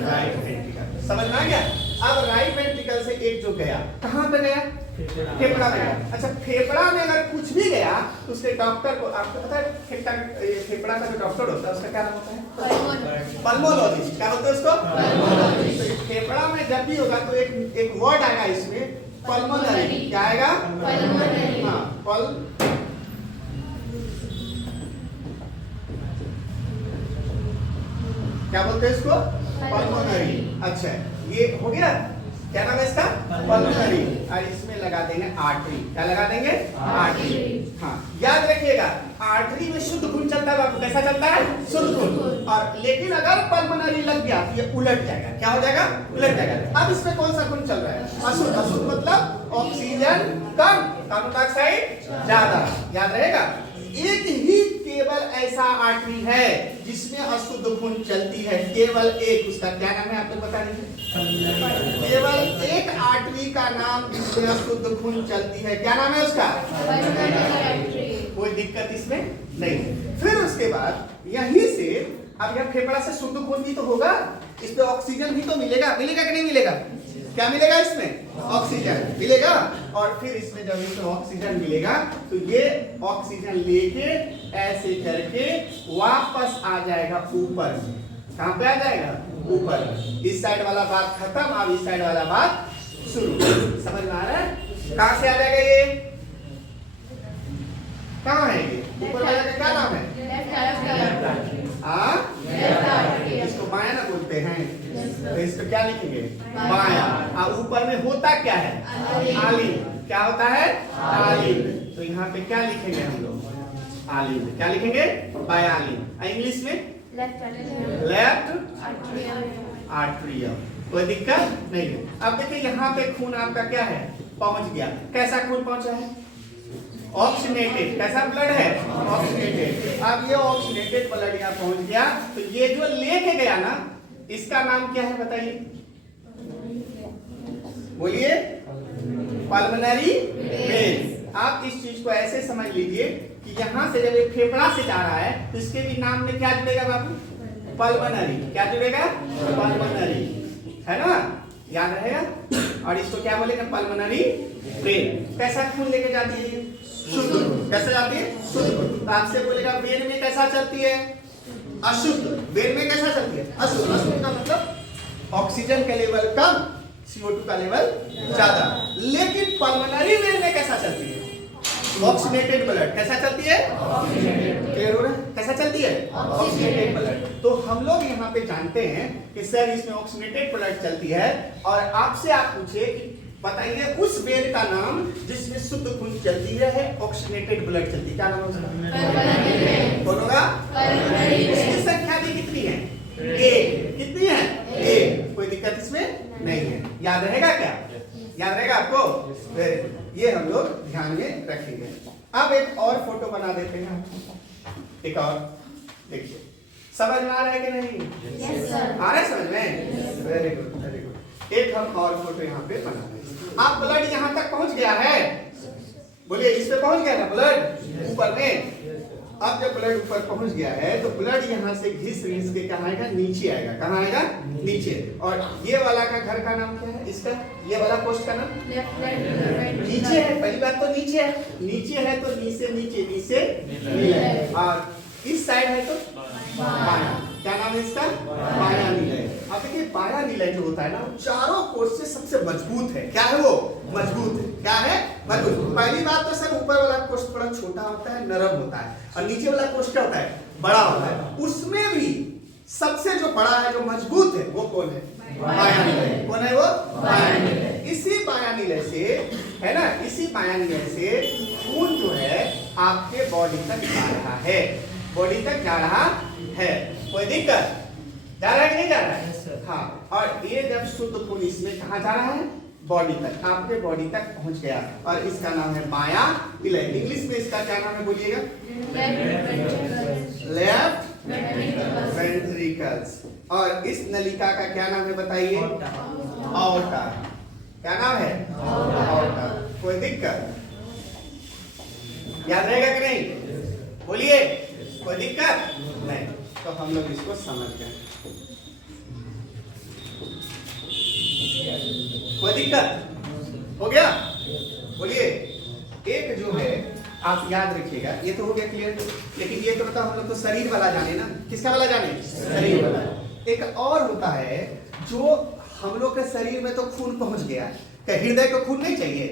Right ventricle. समझ में आ गया? अब राइट वेंट्रिकल से एक जो गया कहां पे गया? फेफड़ा में गया। अच्छा फेफड़ा में अगर कुछ भी गया तो उसके डॉक्टर को, आपको पता है फेफड़ा का जो डॉक्टर होता है उसका क्या नाम होता है? पल्मोलॉजिस्ट। क्या बोलते हैं उसको? पल्मोलॉजिस्ट। तो फेफड़ा में जब भी होगा तो एक वर्ड आएगा इसमें पल्मोनरी। क्या आएगा? पल्मोनरी। हाँ क्या बोलते हैं इसको? पल्मोनरी। अच्छा ये हो गया। क्या नाम है इसका? पल्मोनरी। और इसमें लगा देंगे आर्टरी। क्या लगा देंगे? आर्टरी। हाँ याद रखिएगा आर्टरी में शुद्ध खून चलता है। कैसा चलता है? शुद्ध खून। और लेकिन अगर पल्मोनरी लग गया तो ये उलट जाएगा। क्या हो जाएगा? उलट जाएगा। अब इसमें कौन सा खून चल रहा है? अशुद्ध। अशुद्ध मतलब ऑक्सीजन कम, कार्बन डाइऑक्साइड ज्यादा। याद रहेगा? एक ही केवल ऐसा आर्टरी है जिसमें अशुद्ध खून चलती है, केवल एक। उसका क्या नाम है आप लोग बता दीजिए? केवल एक आर्टरी का नाम जिसमें अशुद्ध खून चलती है, क्या नाम है उसका? कोई दिक्कत इसमें नहीं। फिर उसके बाद यहीं से अब यह फेफड़ा से शुद्ध खून भी तो होगा, इसमें ऑक्सीजन भी तो मिलेगा। मिलेगा कि नहीं मिलेगा? क्या मिलेगा इसमें? ऑक्सीजन मिलेगा। और फिर इसमें जब इसमें ऑक्सीजन मिलेगा तो ये ऑक्सीजन लेके ऐसे करके वापस आ जाएगा ऊपर। कहां पे आ जाएगा? ऊपर। इस साइड वाला बात खत्म, अब इस साइड वाला बात शुरू। समझ में आ रहा है? कहां से आ जाएगा ये? कहां है ये? ऊपर वाला का क्या नाम है? इसको बायां ना बोलते हैं तो इसको क्या लिखेंगे? बायां। ऊपर में होता क्या है? आलिंग। क्या होता है? आलिंग। तो यहाँ पे क्या लिखेंगे हम लोग? आलिंग। क्या लिखेंगे? बायालिंग। इंग्लिश में लेफ्ट आर्टरियम। कोई दिक्कत नहीं है। अब देखिए यहाँ पे खून आपका क्या है? पहुंच गया। कैसा खून पहुंचा है? ऑक्सीनेटेड। कैसा ब्लड है? ऑक्सीनेटेड। अब ये ऑक्सीनेटेड ब्लड यहाँ पहुंच गया तो ये जो लेके गया ना इसका नाम क्या है बताइए? बोलिए। Pulmonary vein. आप इस चीज को ऐसे समझ लीजिए कि यहाँ से जब ये फेफड़ा से जा रहा है तो इसके भी नाम में क्या जुड़ेगा बाबू? पल्मोनरी। क्या जुड़ेगा? पल्मोनरी। है ना? याद रहेगा? और इसको क्या बोलेंगे? Pulmonary vein. कैसा खून लेके जाती है? शुद्ध। कैसे जाती है? शुद्ध। तो आपसे बोलेगा वेन में कैसा चलती है? अशुद्ध। वेन में कैसा चलती है? अशुद्ध। अशुद्ध का मतलब ऑक्सीजन का लेवल कम, CO2 का लेवल ज्यादा। लेकिन पल्मोनरी वेन में कैसा चलती है? Oxygenated blood. कैसा चलती है? क्लियर हो रहा है? कैसा चलती है? Oxygenated blood. तो हम लोग यहाँ पे जानते हैं कि सर इसमें ऑक्सीनेटेड ब्लड चलती है और आपसे आप पूछे कि बताइए उस वेन का नाम जिसमें शुद्ध खून चलती है, ऑक्सीनेटेड ब्लड चलती है, क्या नाम है उसका? कौन होगा? उसकी संख्या भी कितनी है? एक। कितनी है? एक। कोई दिक्कत इसमें नहीं है। याद रहेगा क्या? याद रहेगा आपको? वेरी गुड, ये हम लोग ध्यान में रखेंगे। अब एक और फोटो बना देते हैं, एक और देखिए, समझ में आ रहा है कि नहीं? Yes, sir. आ रहा है समझ में? Very good very good. एक हम और फोटो यहाँ पे बना देंगे। आप ब्लड यहाँ तक पहुँच गया है? बोलिए, इस पे पहुँच गया ना ब्लड ऊपर में? अब जब ब्लड ऊपर पहुँच गया है तो ब्लड यहाँ से घिस घिस के कहाँ आएगा? नीचे आएगा। कहाँ आएगा? नीचे। और ये वाला का घर का नाम क्या है? इसका ये वाला पोस्ट का नाम नीचे है। पहली बात तो नीचे है, नीचे है तो नीचे नीचे नीचे निलय, और इस साइड है तो बायां। क्या नाम है इसका? बायां निलय। अब देखिए बायां निलय जो होता है ना, चारों कोष से सबसे मजबूत है। क्या है वो? मजबूत है। क्या है? मजबूत। पहली बात तो सर ऊपर वाला कोष थोड़ा छोटा होता है, नरम होता है, और नीचे वाला कोष क्या होता है? बड़ा होता है। उसमें भी सबसे जो बड़ा है, जो मजबूत है, वो कौन है? बायां निलय। कौन है वो? बायां निलय। इसी बायां निलय से है ना, इसी बायां निलय से खून जो है आपके बॉडी तक जा रहा है, बॉडी तक जा रहा है। कोई दिक्कत? जा रहा है कि नहीं जा रहा है? हाँ। और ये जब शुद्ध खून इसमें कहाँ जा रहा है? बॉडी तक, आपके बॉडी तक पहुंच गया, और इसका नाम है बायां निलय। इंग्लिश में इसका क्या नाम है? बोलिएगा। Left ventricles. और इस नलिका का क्या नाम है बताइए? ऑर्टा। क्या नाम है? ऑर्टा। कोई दिक्कत? याद रहेगा कि नहीं? बोलिए, कोई दिक्कत नहीं? तो हम लोग इसको समझ गए। कोई दिक्कत? हो गया? बोलिए, एक जो है आप याद रखिएगा, ये तो हो गया क्लियर, लेकिन ये तो बताओ हम लोग तो शरीर वाला जाने ना, किसका वाला जाने? शरीर वाला। एक और होता है जो हम लोग के शरीर में तो खून पहुंच गया, क्या हृदय को खून नहीं चाहिए?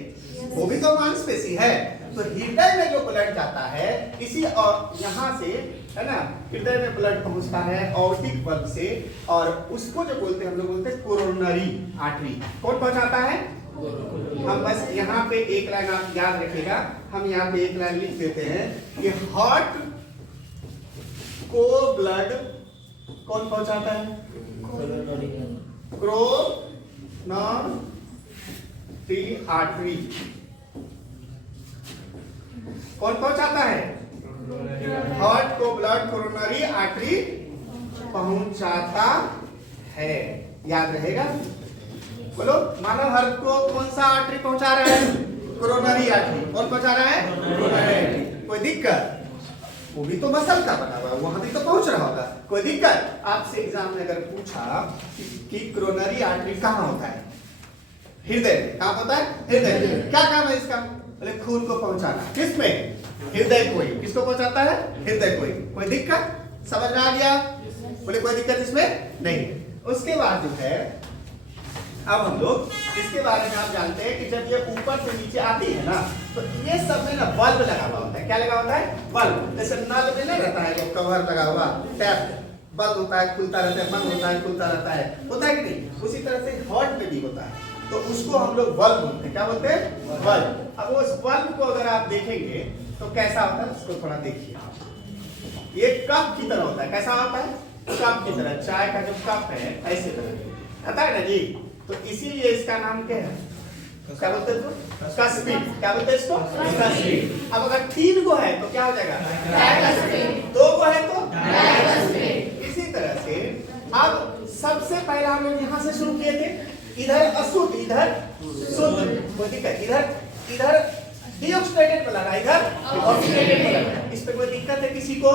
वो भी तो मांसपेशी है। तो हृदय में जो ब्लड जाता है, इसी और यहाँ से है ना, हृदय में ब्लड पहुंचता है ऑर्टिक बल्ब से, और उसको जो बोलते हैं हम लोग बोलते हैं कोरोनरी आर्टरी। कौन पहुंचाता है? हम बस यहाँ पे एक लाइन आप याद रखिएगा, हम यहाँ पे एक लाइन लिख देते हैं कि हार्ट को ब्लड कौन पहुंचाता है? Coronary artery. कौन पहुंचाता है? हार्ट को ब्लड कोरोनरी आर्टरी पहुंचाता है। याद रहेगा? बोलो, मानव हर्ट को कौन सा आर्टरी पहुंचा रहा है? Coronary artery. कौन पहुंचा रहा है? Coronary artery. कोई दिक्कत? वो भी तो मसल का बना हुआ है, वहां भी तो पहुंच रहा होगा। कोई दिक्कत? आपसे एग्जाम में अगर पूछा कि कोरोनरी आर्टरी कहाँ होता है? हृदय में। कहाँ होता है? हृदय। क्या काम है इसका? बोले खून को पहुंचाना। किसमें? हृदय को ही। किसको पहुंचाता है? हृदय को ही। कोई दिक्कत? समझ में आ गया? बोले कोई दिक्कत इसमें नहीं। उसके बाद जो है, अब हम लोग इसके बारे में आप जानते हैं कि जब ये ऊपर से नीचे आती है ना, तो ये सब में ना बल्ब लगा हुआ होता है। क्या लगा होता है? बल्ब। जैसे नल में नहीं रहता है वो कवर लगा हुआ टैप, बल्ब होता है, खुलता रहता है, बंद होता है, खुलता रहता है, होता है कि नहीं? उसी तरह से हार्ट में भी होता है, तो उसको हम लोग बल्ब बोलते हैं। क्या बोलते हैं? बल्ब। अब उस बल्ब को अगर आप देखेंगे तो कैसा होता है, उसको थोड़ा देखिए। ये कप की तरह होता है। कैसा होता है? कप की तरह। चाय का जो कप है ऐसे तरह आता है ना जी, तो इसीलिए इसका नाम क्या है? क्या बोलते हैं? कस्पीड। क्या बोलते हैं इसको? कस्पीड। अब अगर 3 को है तो क्या हो जाएगा? 2 को है तो इसी तरह से। अब सबसे पहले हम लोग यहाँ से शुरू किए थे, इधर अशुद्ध, इधर शुद्ध। कोई दिक्कत? इधर डीऑक्सीडेटेड बनाना, इधर ऑक्सीडेटेड बनाना। इस पे कोई दिक्कत है किसी को?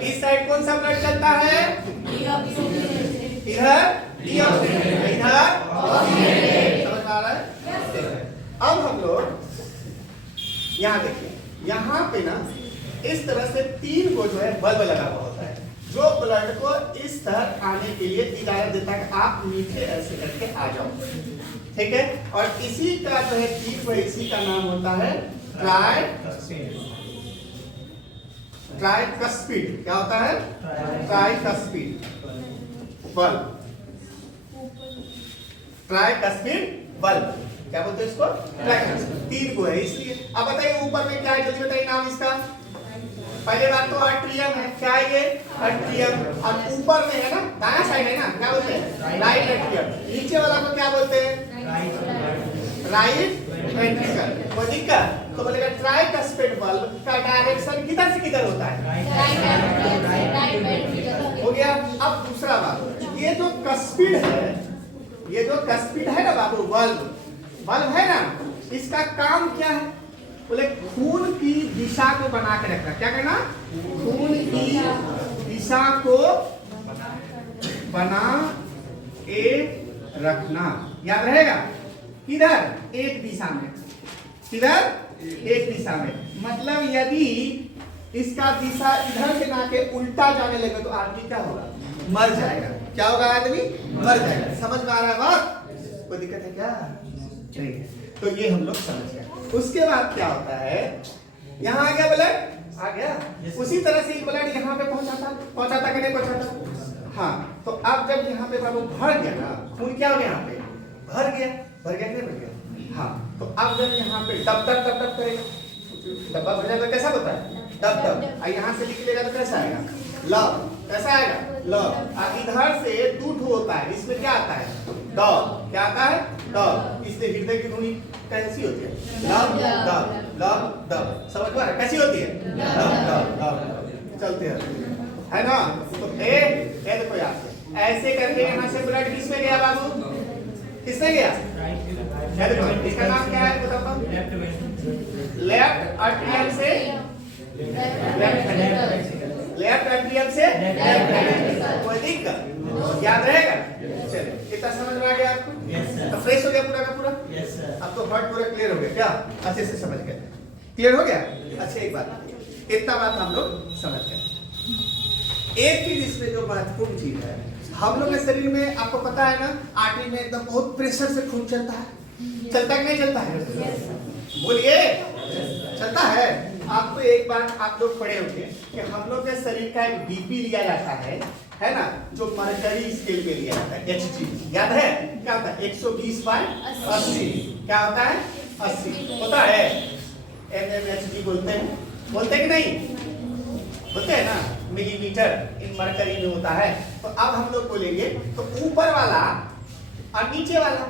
इस साइड कौन सा ब्लड चलता है? इधर डीऑक्सीडेटेड, इधर ऑक्सीडेटेड। समझ में आ रहा है? अब हम लोग यहाँ देखिए, यहाँ पे ना इस तरह से 3 को जो है बल्ब लगा हुआ होता है, जो ब्लड को इस तरह आने के लिए इजाजत देता है कि आप नीचे ऐसे करके आ जाओ। ठीक है? और इसी का जो है टीप है, इसी का नाम होता है ट्राइकस्पीड। क्या होता है? Tricuspid bulb. Tricuspid bulb. क्या बोलते हैं इसको? ट्राइकस्पिड। 3 को है इसलिए। अब बताइए ऊपर में क्या है, जल्दी बताइए नाम इसका। पहले बात तो आर्ट्रियम है, क्या है ये? आर्ट्रियम। और ऊपर में है ना, दायां साइड है ना, क्या बोलते हैं? Right atrium. नीचे वाला को क्या बोलते हैं? Right ventricle. कोई दिक्कत? तो बोलेगा ट्राइकस्पिड बल्ब का डायरेक्शन किधर से किधर होता है? हो गया। अब दूसरा बात, ये जो कस्पिड है, ये जो कस्पिड है ना बाबू, बल्ब है ना, इसका काम क्या है? बोले खून की दिशा को बना के रखना। क्या करना? खून की दिशा को बना के रखना। याद रहेगा? किधर? एक दिशा में। किधर? एक दिशा में। मतलब यदि इसका दिशा इधर से ना के उल्टा जाने लगे तो आदमी क्या होगा? मर जाएगा। क्या होगा? आदमी मर जाएगा। समझ में आ रहा है बात? कोई दिक्कत है क्या? नहीं है। तो ये हम लोग समझ गए। उसके बाद क्या होता है, यहाँ आ गया ब्लड, आ गया। उसी तरह से ब्लड यहाँ पे पहुंचाता कि नहीं पहुंचाता? हाँ। तो अब जब यहाँ पे बाबू भर गया ना, खून क्या हो गया? यहाँ पे भर गया कि नहीं भर गया? हाँ। तो अब जब यहाँ पे डब डब डब डब करेगा, डब्बा भर जाएगा, कैसा होता है? Dub dub. यहाँ से निकलेगा तो कैसा आएगा? लव। कैसा आएगा? लव। इधर से दूध होता है, इसमें क्या आता है? डब। क्या आता है? डब। इससे हृदय की ध्वनि कैसी होती है? Love dub, love dub. समझ में आ रहा है? कैसी होती है? Love dub, love. चलते है ना? तो ए देखो यार, ऐसे करके यहाँ से ब्लड किस में गया बाबू? किसमें गया? इसका नाम क्या है बताओ? लेफ्ट आर्टरियम से लेफ्ट आर्टरियम से कोई दिक्कत? याद रहेगा? चलिए, कितना समझ में आ गया आपको? तो फ्रेश हो गया पूरा का पूरा? अब तो हार्ट पूरा क्लियर हो गया क्या? अच्छे से समझ गए? क्लियर हो गया? अच्छा, एक बात, इतना बात हम लोग समझ गए। एक चीज इसमें जो महत्वपूर्ण चीज है, हम लोग के शरीर में आपको पता है ना, आर्टरी में एकदम बहुत प्रेशर से खून चलता है। चलता कि नहीं चलता है? बोलिए, चलता है। आपको एक बात आप लोग पढ़े होंगे कि हम लोग के शरीर का एक बीपी लिया जाता है ना, जो मर्करी स्केल पे लिया जाता है, एचजी। याद है? क्या होता है? 120/80। क्या होता है? 80 होता है। mmHg बोलते हैं कि नहीं? बोलते हैं ना, मिलीमीटर इन मर्करी में होता है। तो अब हम लोग बोलेंगे तो ऊपर वाला और नीचे वाला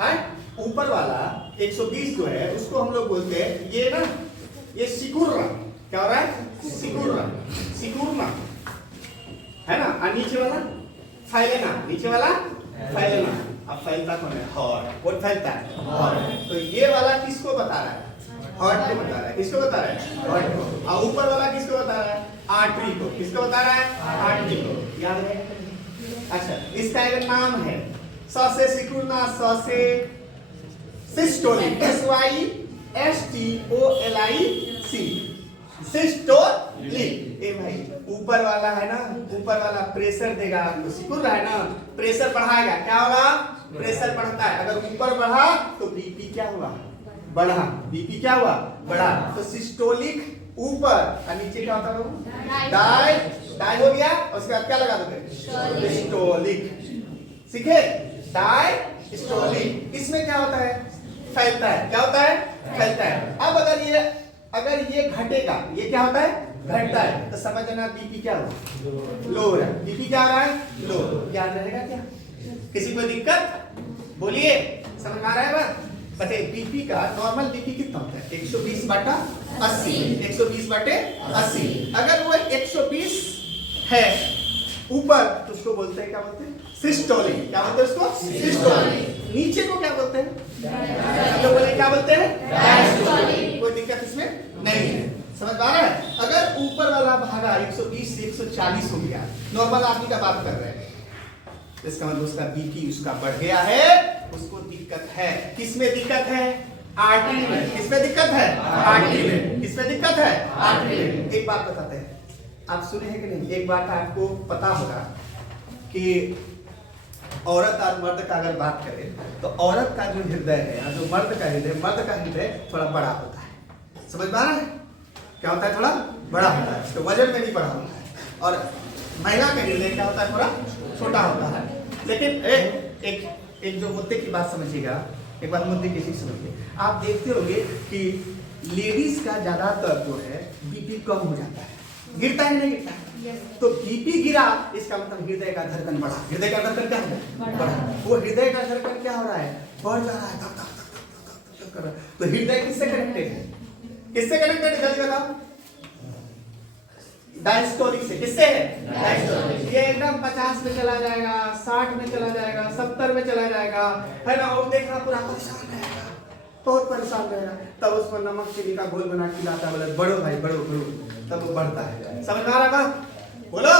है। ऊपर वाला 120 जो है उसको हम लोग बोलते हैं ये ना, ये सिकुड़ना। क्या हो रहा है? सिकुड़ना है ना। और नीचे वाला फैलना। नीचे वाला फैलना। अब फैलता कौन है? हार्ट। कौन फैलता है? हार्ट। तो ये वाला किसको बता रहा है? हार्ट को बता रहा है। किसको बता रहा है? हार्ट को। और ऊपर वाला किसको बता रहा है? आर्टरी को। किसको बता रहा है? आर्टरी को। याद है? अच्छा, इसका एक नाम है, स से सिकुड़ना, स से सिस्टोलिक। SYSTOLIC। सिस्टोलिक। ए भाई, ऊपर वाला है ना, ऊपर वाला प्रेशर देगा आपको। सिकुड़ रहा है ना, प्रेशर बढ़ाएगा। क्या होगा? प्रेशर बढ़ता है। अगर ऊपर बढ़ा तो बीपी क्या हुआ? बढ़ा। बीपी क्या हुआ? बढ़ा। तो सिस्टोलिक ऊपर और नीचे क्या होता है? डाई हो गया। और उसके बाद क्या लगा दोगे? सिस्टोलिक। सीखे? डायस्टोलिक। इसमें क्या होता है? फैलता है। क्या होता है? फैलता है। अब अगर ये घटेगा, ये क्या होता है? घटता है। तो समझ लेना बीपी क्या हुआ? लो हो रहा है। बीपी क्या हो रहा है? लो। याद रहेगा क्या? किसी को दिक्कत? बोलिए, समझ में आ रहा है बात? बताइए, बीपी का नॉर्मल बीपी कितना होता है? 120/80। 120/80। अगर वो 120 है ऊपर तो उसको बोलते हैं, क्या बोलते हैं? सिस्टोलिक। क्या बोलते हैं उसको? सिस्टोलिक। नीचे को क्या बोलते हैं? हम लोग बोले क्या बोलते हैं? डायस्टोलिक। कोई दिक्कत इसमें नहीं है। समझ आ रहा है? अगर ऊपर वाला भागा 120 से 140 हो गया, नॉर्मल आदमी का बात कर रहे हैं, इसका मतलब उसका बीपी उसका बढ़ गया है, उसको दिक्कत है। किसमें दिक्कत है? आर्टरी में। किसमें दिक्कत है? आर्टरी में। किसमें दिक्कत है? आर्टरी में। एक बात बताते हैं, आप सुने हैं कि नहीं? एक बात आपको पता होगा कि औरत और मर्द का अगर बात करें तो औरत का जो हृदय है, जो मर्द का हृदय थोड़ा बड़ा होता है। समझ में आ रहा है? क्या होता है? थोड़ा बड़ा होता है। उसके वजन में नहीं बड़ा होता है। और महिला का हृदय क्या होता है? थोड़ा छोटा होता है। लेकिन एक जो मुद्दे की बात समझिएगा, एक बार मुद्दे की चीज समझिए। आप देखते होंगे कि लेडीज का ज्यादातर जो है बीपी कम हो जाता है, गिरता है नहीं गिरता है? तो बीपी गिरा इसका मतलब हृदय का धड़कन बढ़ा। हृदय का धड़कन क्या है? बढ़ा। वो हृदय का धड़कन क्या हो रहा है? बढ़ जा रहा है, धक धक धक धक धक कर रहा है। तो हृदय किससे कनेक्टेड है? किससे कनेक्टेड है? जल्दी बताओ। डायस्टोलिक से। किससे है? डायस्टोलिक। ये एकदम 50 में चला जाएगा, 60 में चला जाएगा, 70 में चला जाएगा, है ना? और देखना पूरा परेशान रहेगा, बहुत परेशान रहेगा। तब उसको नमक चीनी का घोल बना के खिलाता है, बोले बढ़ो भाई बढ़ो बढ़ो, तब वो बढ़ता है। समझ में आ रहा है? बोलो,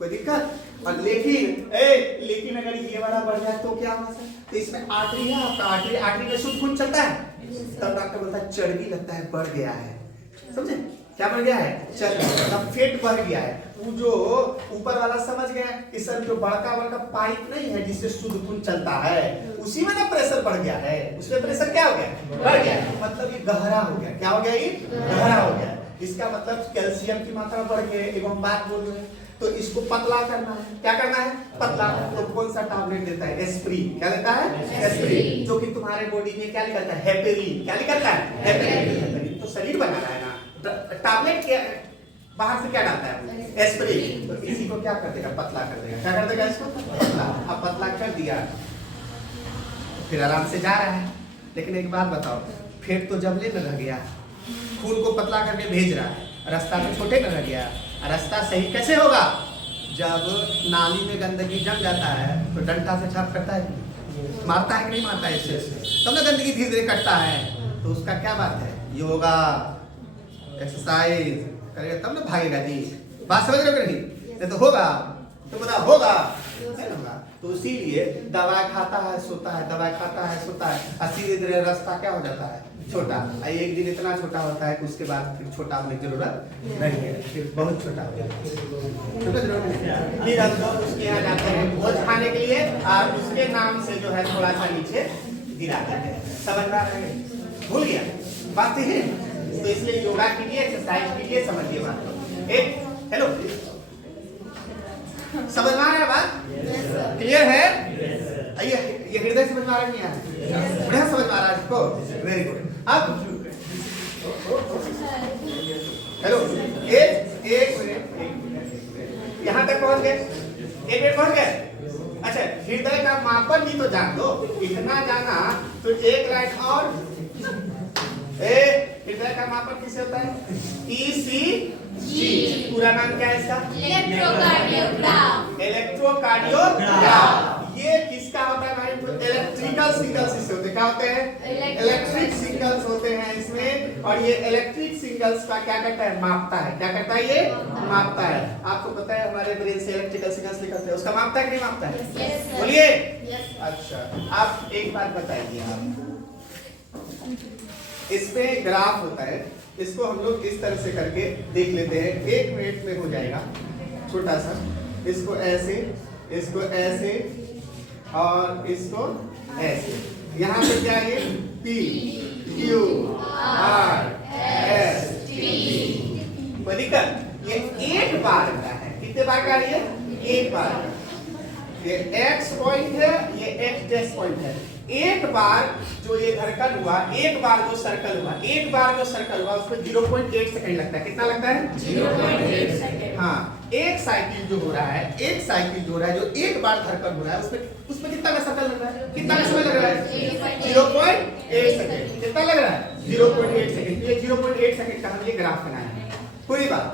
कोई दिक्कत? और लेकिन अगर ये वाला बढ़ जाए तो क्या होगा सर? तो इसमें आर्टरी है आपका, आर्टरी में शुद्ध खून चलता है। तब डॉक्टर बोलता है चर्बी लगता है बढ़ गया है। समझे? क्या बढ़ गया है? चर्बी, मतलब फेट बढ़ गया है। वो जो ऊपर वाला समझ गए कि सर जो बड़का पाइप नहीं है जिससे शुद्ध खून चलता है, उसी में ना प्रेशर बढ़ गया है, उसमें प्रेशर क्या हो गया? बढ़ गया। मतलब ये गहरा हो गया। क्या हो गया? ये गहरा हो गया। इसका मतलब कैल्शियम की मात्रा बढ़ गई। एक हम बात बोल रहे हैं, तो इसको पतला करना है। क्या करना है? पतला। तो कौन सा टैबलेट देता है? एस्प्रिन। क्या देता है? एस्प्रिन। जो कि तुम्हारे बॉडी में क्या निकलता है? हेपेरिन। क्या निकलता है? हेपेरिन। तो शरीर बना रहा है ना। टैबलेट क्या बाहर से क्या डालता है? एस्प्रिन। तो इसी को क्या कर देगा? पतला कर देगा। क्या कर देगा इसको? पतला। अब पतला कर दिया, फिर आराम से जा रहा है। लेकिन एक बात बताओ, फेट तो जबले में रह गया, खून को पतला करके भेज रहा है, रास्ता में छोटे में रह गया। रास्ता सही कैसे होगा? जब नाली में गंदगी जम जाता है तो डंडा से छाप करता है, मारता है कि नहीं मारता है? इससे तब ना गंदगी धीरे धीरे कटता है। तो उसका क्या बात है? योगा एक्सरसाइज करेगा तब ना भागेगा जी। बात समझ रहे हो नहीं? तो होगा, तो बता होगा नहीं होगा। तो इसीलिए दवाई खाता है सोता है, दवाई खाता है सोता है, और धीरे धीरे रास्ता क्या हो जाता है? छोटा। एक दिन इतना छोटा होता है कि उसके बाद फिर छोटा होने की जरूरत नहीं है, फिर बहुत छोटा हो जाता है। फिर हम लोग उसके यहाँ जाते हैं भोज खाने के लिए, और उसके नाम से जो है थोड़ा सा नीचे गिरा देते हैं। समझ में आ रहा है? भूल गया बात है? तो इसलिए योगा कीजिए, एक्सरसाइज कीजिए, समझिए बात को। एक हेलो, समझ में आ रहा है बात? क्लियर है? ये हृदय समझ में आ रहा नहीं है? बढ़िया समझ में आ रहा है इसको? Very good. अब हेलो, एक मिनट, यहाँ तक पहुंच गए? एक मिनट पहुंच गए? अच्छा, हृदय का मापन भी तो जान दो। इतना जाना तो एक लाइन और। हृदय का मापन किसे होता है? ECG। पूरा नाम क्या है इसका? इलेक्ट्रोकार्डियोग्राम। इलेक्ट्रोकार्डियोग्राम। ये किसका होता है भाई? इलेक्ट्रिकल सिग्नल्स से होते हैं। क्या होते हैं? इलेक्ट्रिक सिग्नल्स होते हैं इसमें। और ये इलेक्ट्रिक सिग्नल्स का क्या करता है? मापता है। क्या करता है? ये मापता है। आपको पता है हमारे ब्रेन से इलेक्ट्रिकल सिग्नल्स निकलते हैं, उसका मापता है कि नहीं मापता है? बोलिए। अच्छा, आप एक बात बताइए, आप इसमें ग्राफ होता है, इसको हम लोग इस तरह से करके देख लेते हैं। 1 मिनट में हो जाएगा छोटा सा। इसको ऐसे, इसको ऐसे, और इसको ऐसे। यहाँ पे क्या है? P Q R S T। कोई दिक्कत? ये एक बार का है। कितने बार का है ये? एक बार का। ये X पॉइंट है, ये X डैश पॉइंट है। एक बार जो ये धड़कन हुआ, एक बार जो सर्कल हुआ, एक बार जो सर्कल हुआ, उसमें 0.8 सेकंड लगता है। कितना लगता है? 0.8 सेकंड। हाँ, एक साइकिल जो हो रहा है, एक साइकिल जो हो रहा है, जो एक बार धड़कन हो रहा है, उसमें कितना का सर्कल लग रहा है? कितना का समय लग रहा है? 0.8 सेकंड। कितना लग रहा है? 0.8 सेकंड। ये 0.8 सेकंड का हम ये ग्राफ बनाया है। पूरी बात।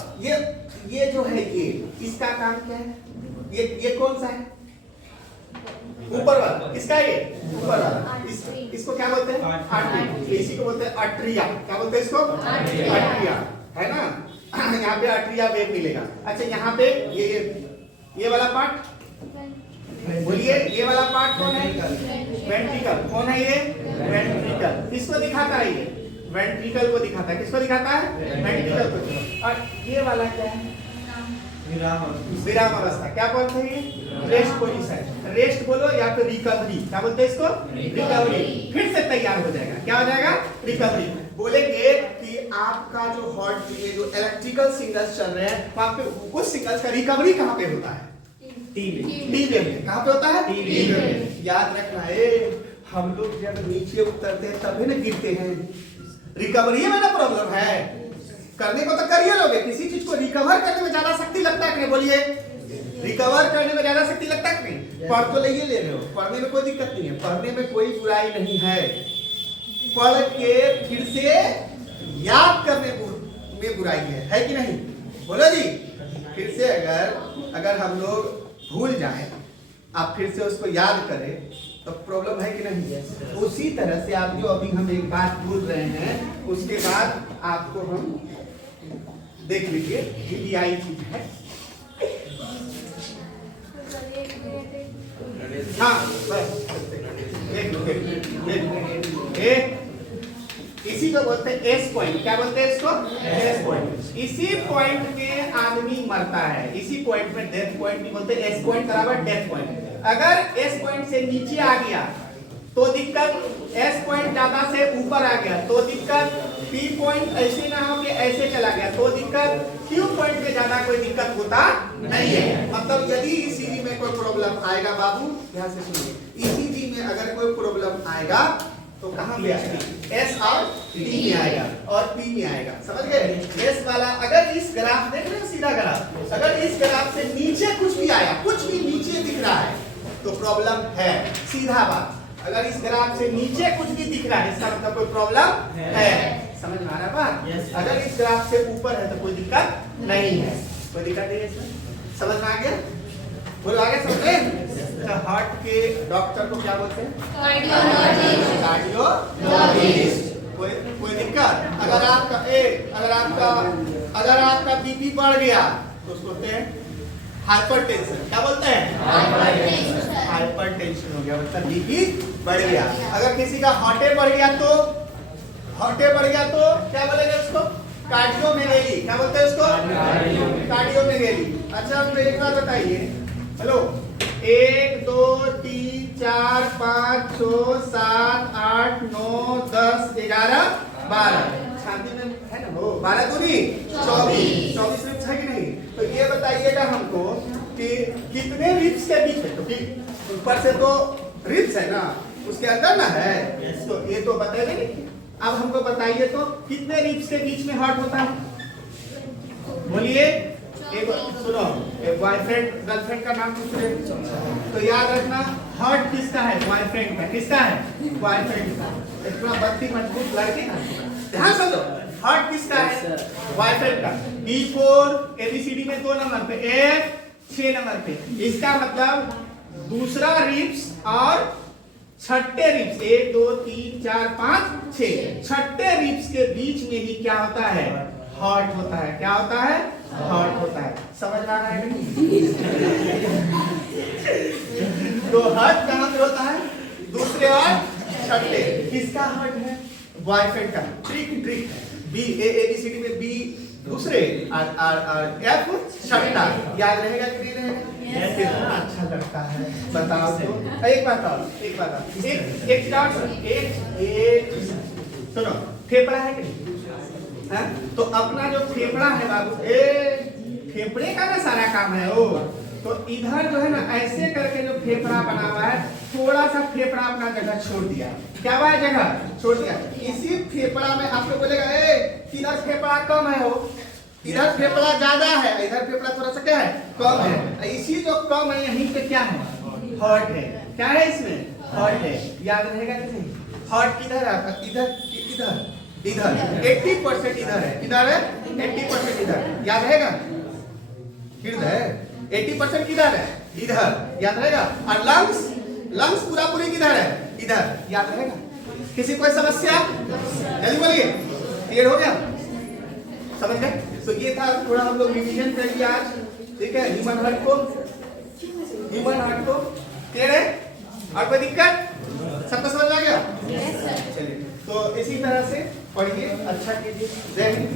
ये जो है, ये इसका काम क्या है? ये कौन सा है? ऊपर वाला। किसका है ये? ऊपर वाला। इसको क्या बोलते हैं? आर्टरी। इसी को बोलते हैं आर्टरिया। क्या बोलते हैं इसको? आर्टरिया, है ना? यहाँ पे आर्टरिया वेव मिलेगा। अच्छा, यहाँ पे ये वाला पार्ट बोलिए, ये वाला पार्ट कौन है? वेंट्रिकल। कौन है ये? वेंट्रिकल। किसको दिखाता है ये? वेंट्रिकल को दिखाता है। किसको दिखाता है? वेंट्रिकल को। और ये वाला क्या है? विराम अवस्था। क्या बोलते हैं ये? Rest position. रेस्ट बोलो या फिर रिकवरी। क्या बोलते हैं इसको? रिकवरी। फिर से तैयार हो जाएगा। क्या हो जाएगा? रिकवरी। बोलेंगे कि आपका जो हार्ट में जो इलेक्ट्रिकल सिग्नल्स चल रहे हैं, वहां पे उस सिग्नल्स का रिकवरी कहां पे होता है? टी वेव में। कहां पे होता है? टी वेव में। याद रखना है, हम लोग जब नीचे उतरते हैं तभी ना गिरते हैं। रिकवरी में ना प्रॉब्लम है। करने को तो करिए लोगे, किसी चीज को रिकवर करने में ज्यादा शक्ति लगता है कि नहीं? बोलिए, रिकवर करने में ज्यादा शक्ति लगता है कि नहीं? पढ़ तो ले रहे हो, पढ़ने में कोई दिक्कत नहीं है, पढ़ने में कोई बुराई नहीं है। पढ़ के फिर से याद करने में बुराई है कि नहीं? बोलो जी। फिर से अगर हम लोग भूल जाएं, आप फिर से उसको याद करें तो प्रॉब्लम है कि नहीं? उसी तरह से आप जो अभी हम एक बात बोल रहे हैं उसके बाद आपको हम देख लीजिए ईडीआई चीज है। हाँ बस एक इसी को बोलते हैं एस पॉइंट। क्या बोलते हैं इसको? S point. इसी पॉइंट में आदमी मरता है, इसी पॉइंट में डेथ पॉइंट भी बोलते हैं। एस पॉइंट बराबर डेथ पॉइंट। अगर एस पॉइंट से नीचे आ गया तो दिक्कत, एस पॉइंट ज्यादा से ऊपर आ गया तो दिक्कत, पी पॉइंट ऐसे ना हो कि ऐसे चला गया तो दिक्कत, क्यू पॉइंट में ज्यादा कोई दिक्कत होता नहीं है। मतलब यदि ईसीजी में कोई प्रॉब्लम आएगा बाबू, ध्यान से सुनिए, ईसीजी में अगर कोई प्रॉब्लम आएगा तो कहां पे आएगा? एस और डी में आएगा और पी में आएगा। समझ गए? एस वाला अगर इस ग्राफ देख रहे हो, सीधा ग्राफ, अगर इस ग्राफ से नीचे कुछ भी आया, कुछ भी नीचे दिख रहा है तो प्रॉब्लम है। सीधा बात, अगर इस ग्राफ से नीचे कुछ भी दिख रहा है इसका मतलब कोई प्रॉब्लम है। समझ में आ रहा है बात? अगर इस ग्राफ से ऊपर है तो कोई दिक्कत नहीं है, कोई दिक्कत नहीं है इसमें। समझ में आ गया? बोलो आगे समझे? तो हार्ट के डॉक्टर को क्या बोलते हैं? कार्डियोलॉजिस्ट। कोई दिक्कत? अगर आपका बीपी बढ़ गया तो उसको बोलते हैं हाइपरटेंशन। क्या बोलते हैं? हाइपरटेंशन हो गया, मतलब बीपी बढ़ गया। अगर किसी का हार्टे बढ़ गया तो क्या बोलेंगे उसको? कार्डियोमेगेली। क्या बोलते हैं उसको? कार्डियोमेगेली। अच्छा तो एक बात बताइए, हेलो, 1 2 3 4 5 6 7 8 9 10 11 12 छाती में है ना वो 12 दूनी 24 रिप्स है कि नहीं? तो ये बताइएगा हमको कि कितने रिप्स के बीच में, तो ऊपर से तो रिप्स है ना, उसके अंदर ना है, तो ये तो बताइए नहीं। अब हमको बताइए तो कितने रिप्स के बीच में हार्ट होता है? बोलिए। एक सुनो, एक बॉयफ्रेंड गर्लफ्रेंड का नाम पूछ रहे तो याद रखना, हार्ट किसका है? बॉयफ्रेंड का। किसका है? बॉयफ्रेंड का। इतना बत्ती मजबूत लड़के का, ध्यान से लो, हार्ट किसका है? बॉयफ्रेंड का। D4 ABCD में 2 नंबर पे, F 6 नंबर पे। इसका मतलब दूसरा रिप्स और छठे रिप्स, 1 2 3 4 5 6, छठे रिप्स के बीच में ही क्या होता है? हार्ट होता है। क्या होता है? हार्ट होता है। समझ में आ रहा है नहीं? तो हार्ट कहाँ पे होता है? दूसरे और छठे। किसका हार्ट है? बॉयफ्रेंड का। ट्रिक बी ABCD में बी दूसरे और F छठा। याद रहेगा कि नहीं रहेगा? कितना अच्छा लगता है बताओ तो। एक बात सुनो, फेफड़ा है कि नहीं? तो अपना जो फेफड़ा है बाबू, फेफड़े का ना सारा काम है वो। तो इधर जो है ना ऐसे करके जो फेफड़ा बना हुआ है, थोड़ा सा फेफड़ा अपना जगह छोड़ दिया। क्या हुआ है? जगह छोड़ दिया। इसी फेफड़ा में आपको बोलेगा इधर फेफड़ा कम है, हो इधर फेफड़ा ज्यादा है, इधर फेफड़ा थोड़ा सा क्या है? कम है। इसी जो कम है यहीं पे क्या है? हार्ट है। क्या है इसमें? हार्ट है। याद रहेगा कि नहीं? हार्ट किधर है आपका? इधर 80% इधर है। किधर है? 80% इधर। याद रहेगा? हृदय 80% किधर है? इधर। याद रहेगा? और लंग्स पूरी किधर है? इधर। याद रहेगा? किसी कोई समस्या? जल्दी बोलिए। क्लियर हो गया? समझ गए? तो ये था थोड़ा हम लोग रिवीजन कर लिया आज। ठीक है, ह्यूमन हार्ट को क्लियर है? और कोई दिक्कत? सबको समझ आ गया? चलिए, तो इसी तरह से पढ़िए, अच्छा कीजिए। जय हिंद।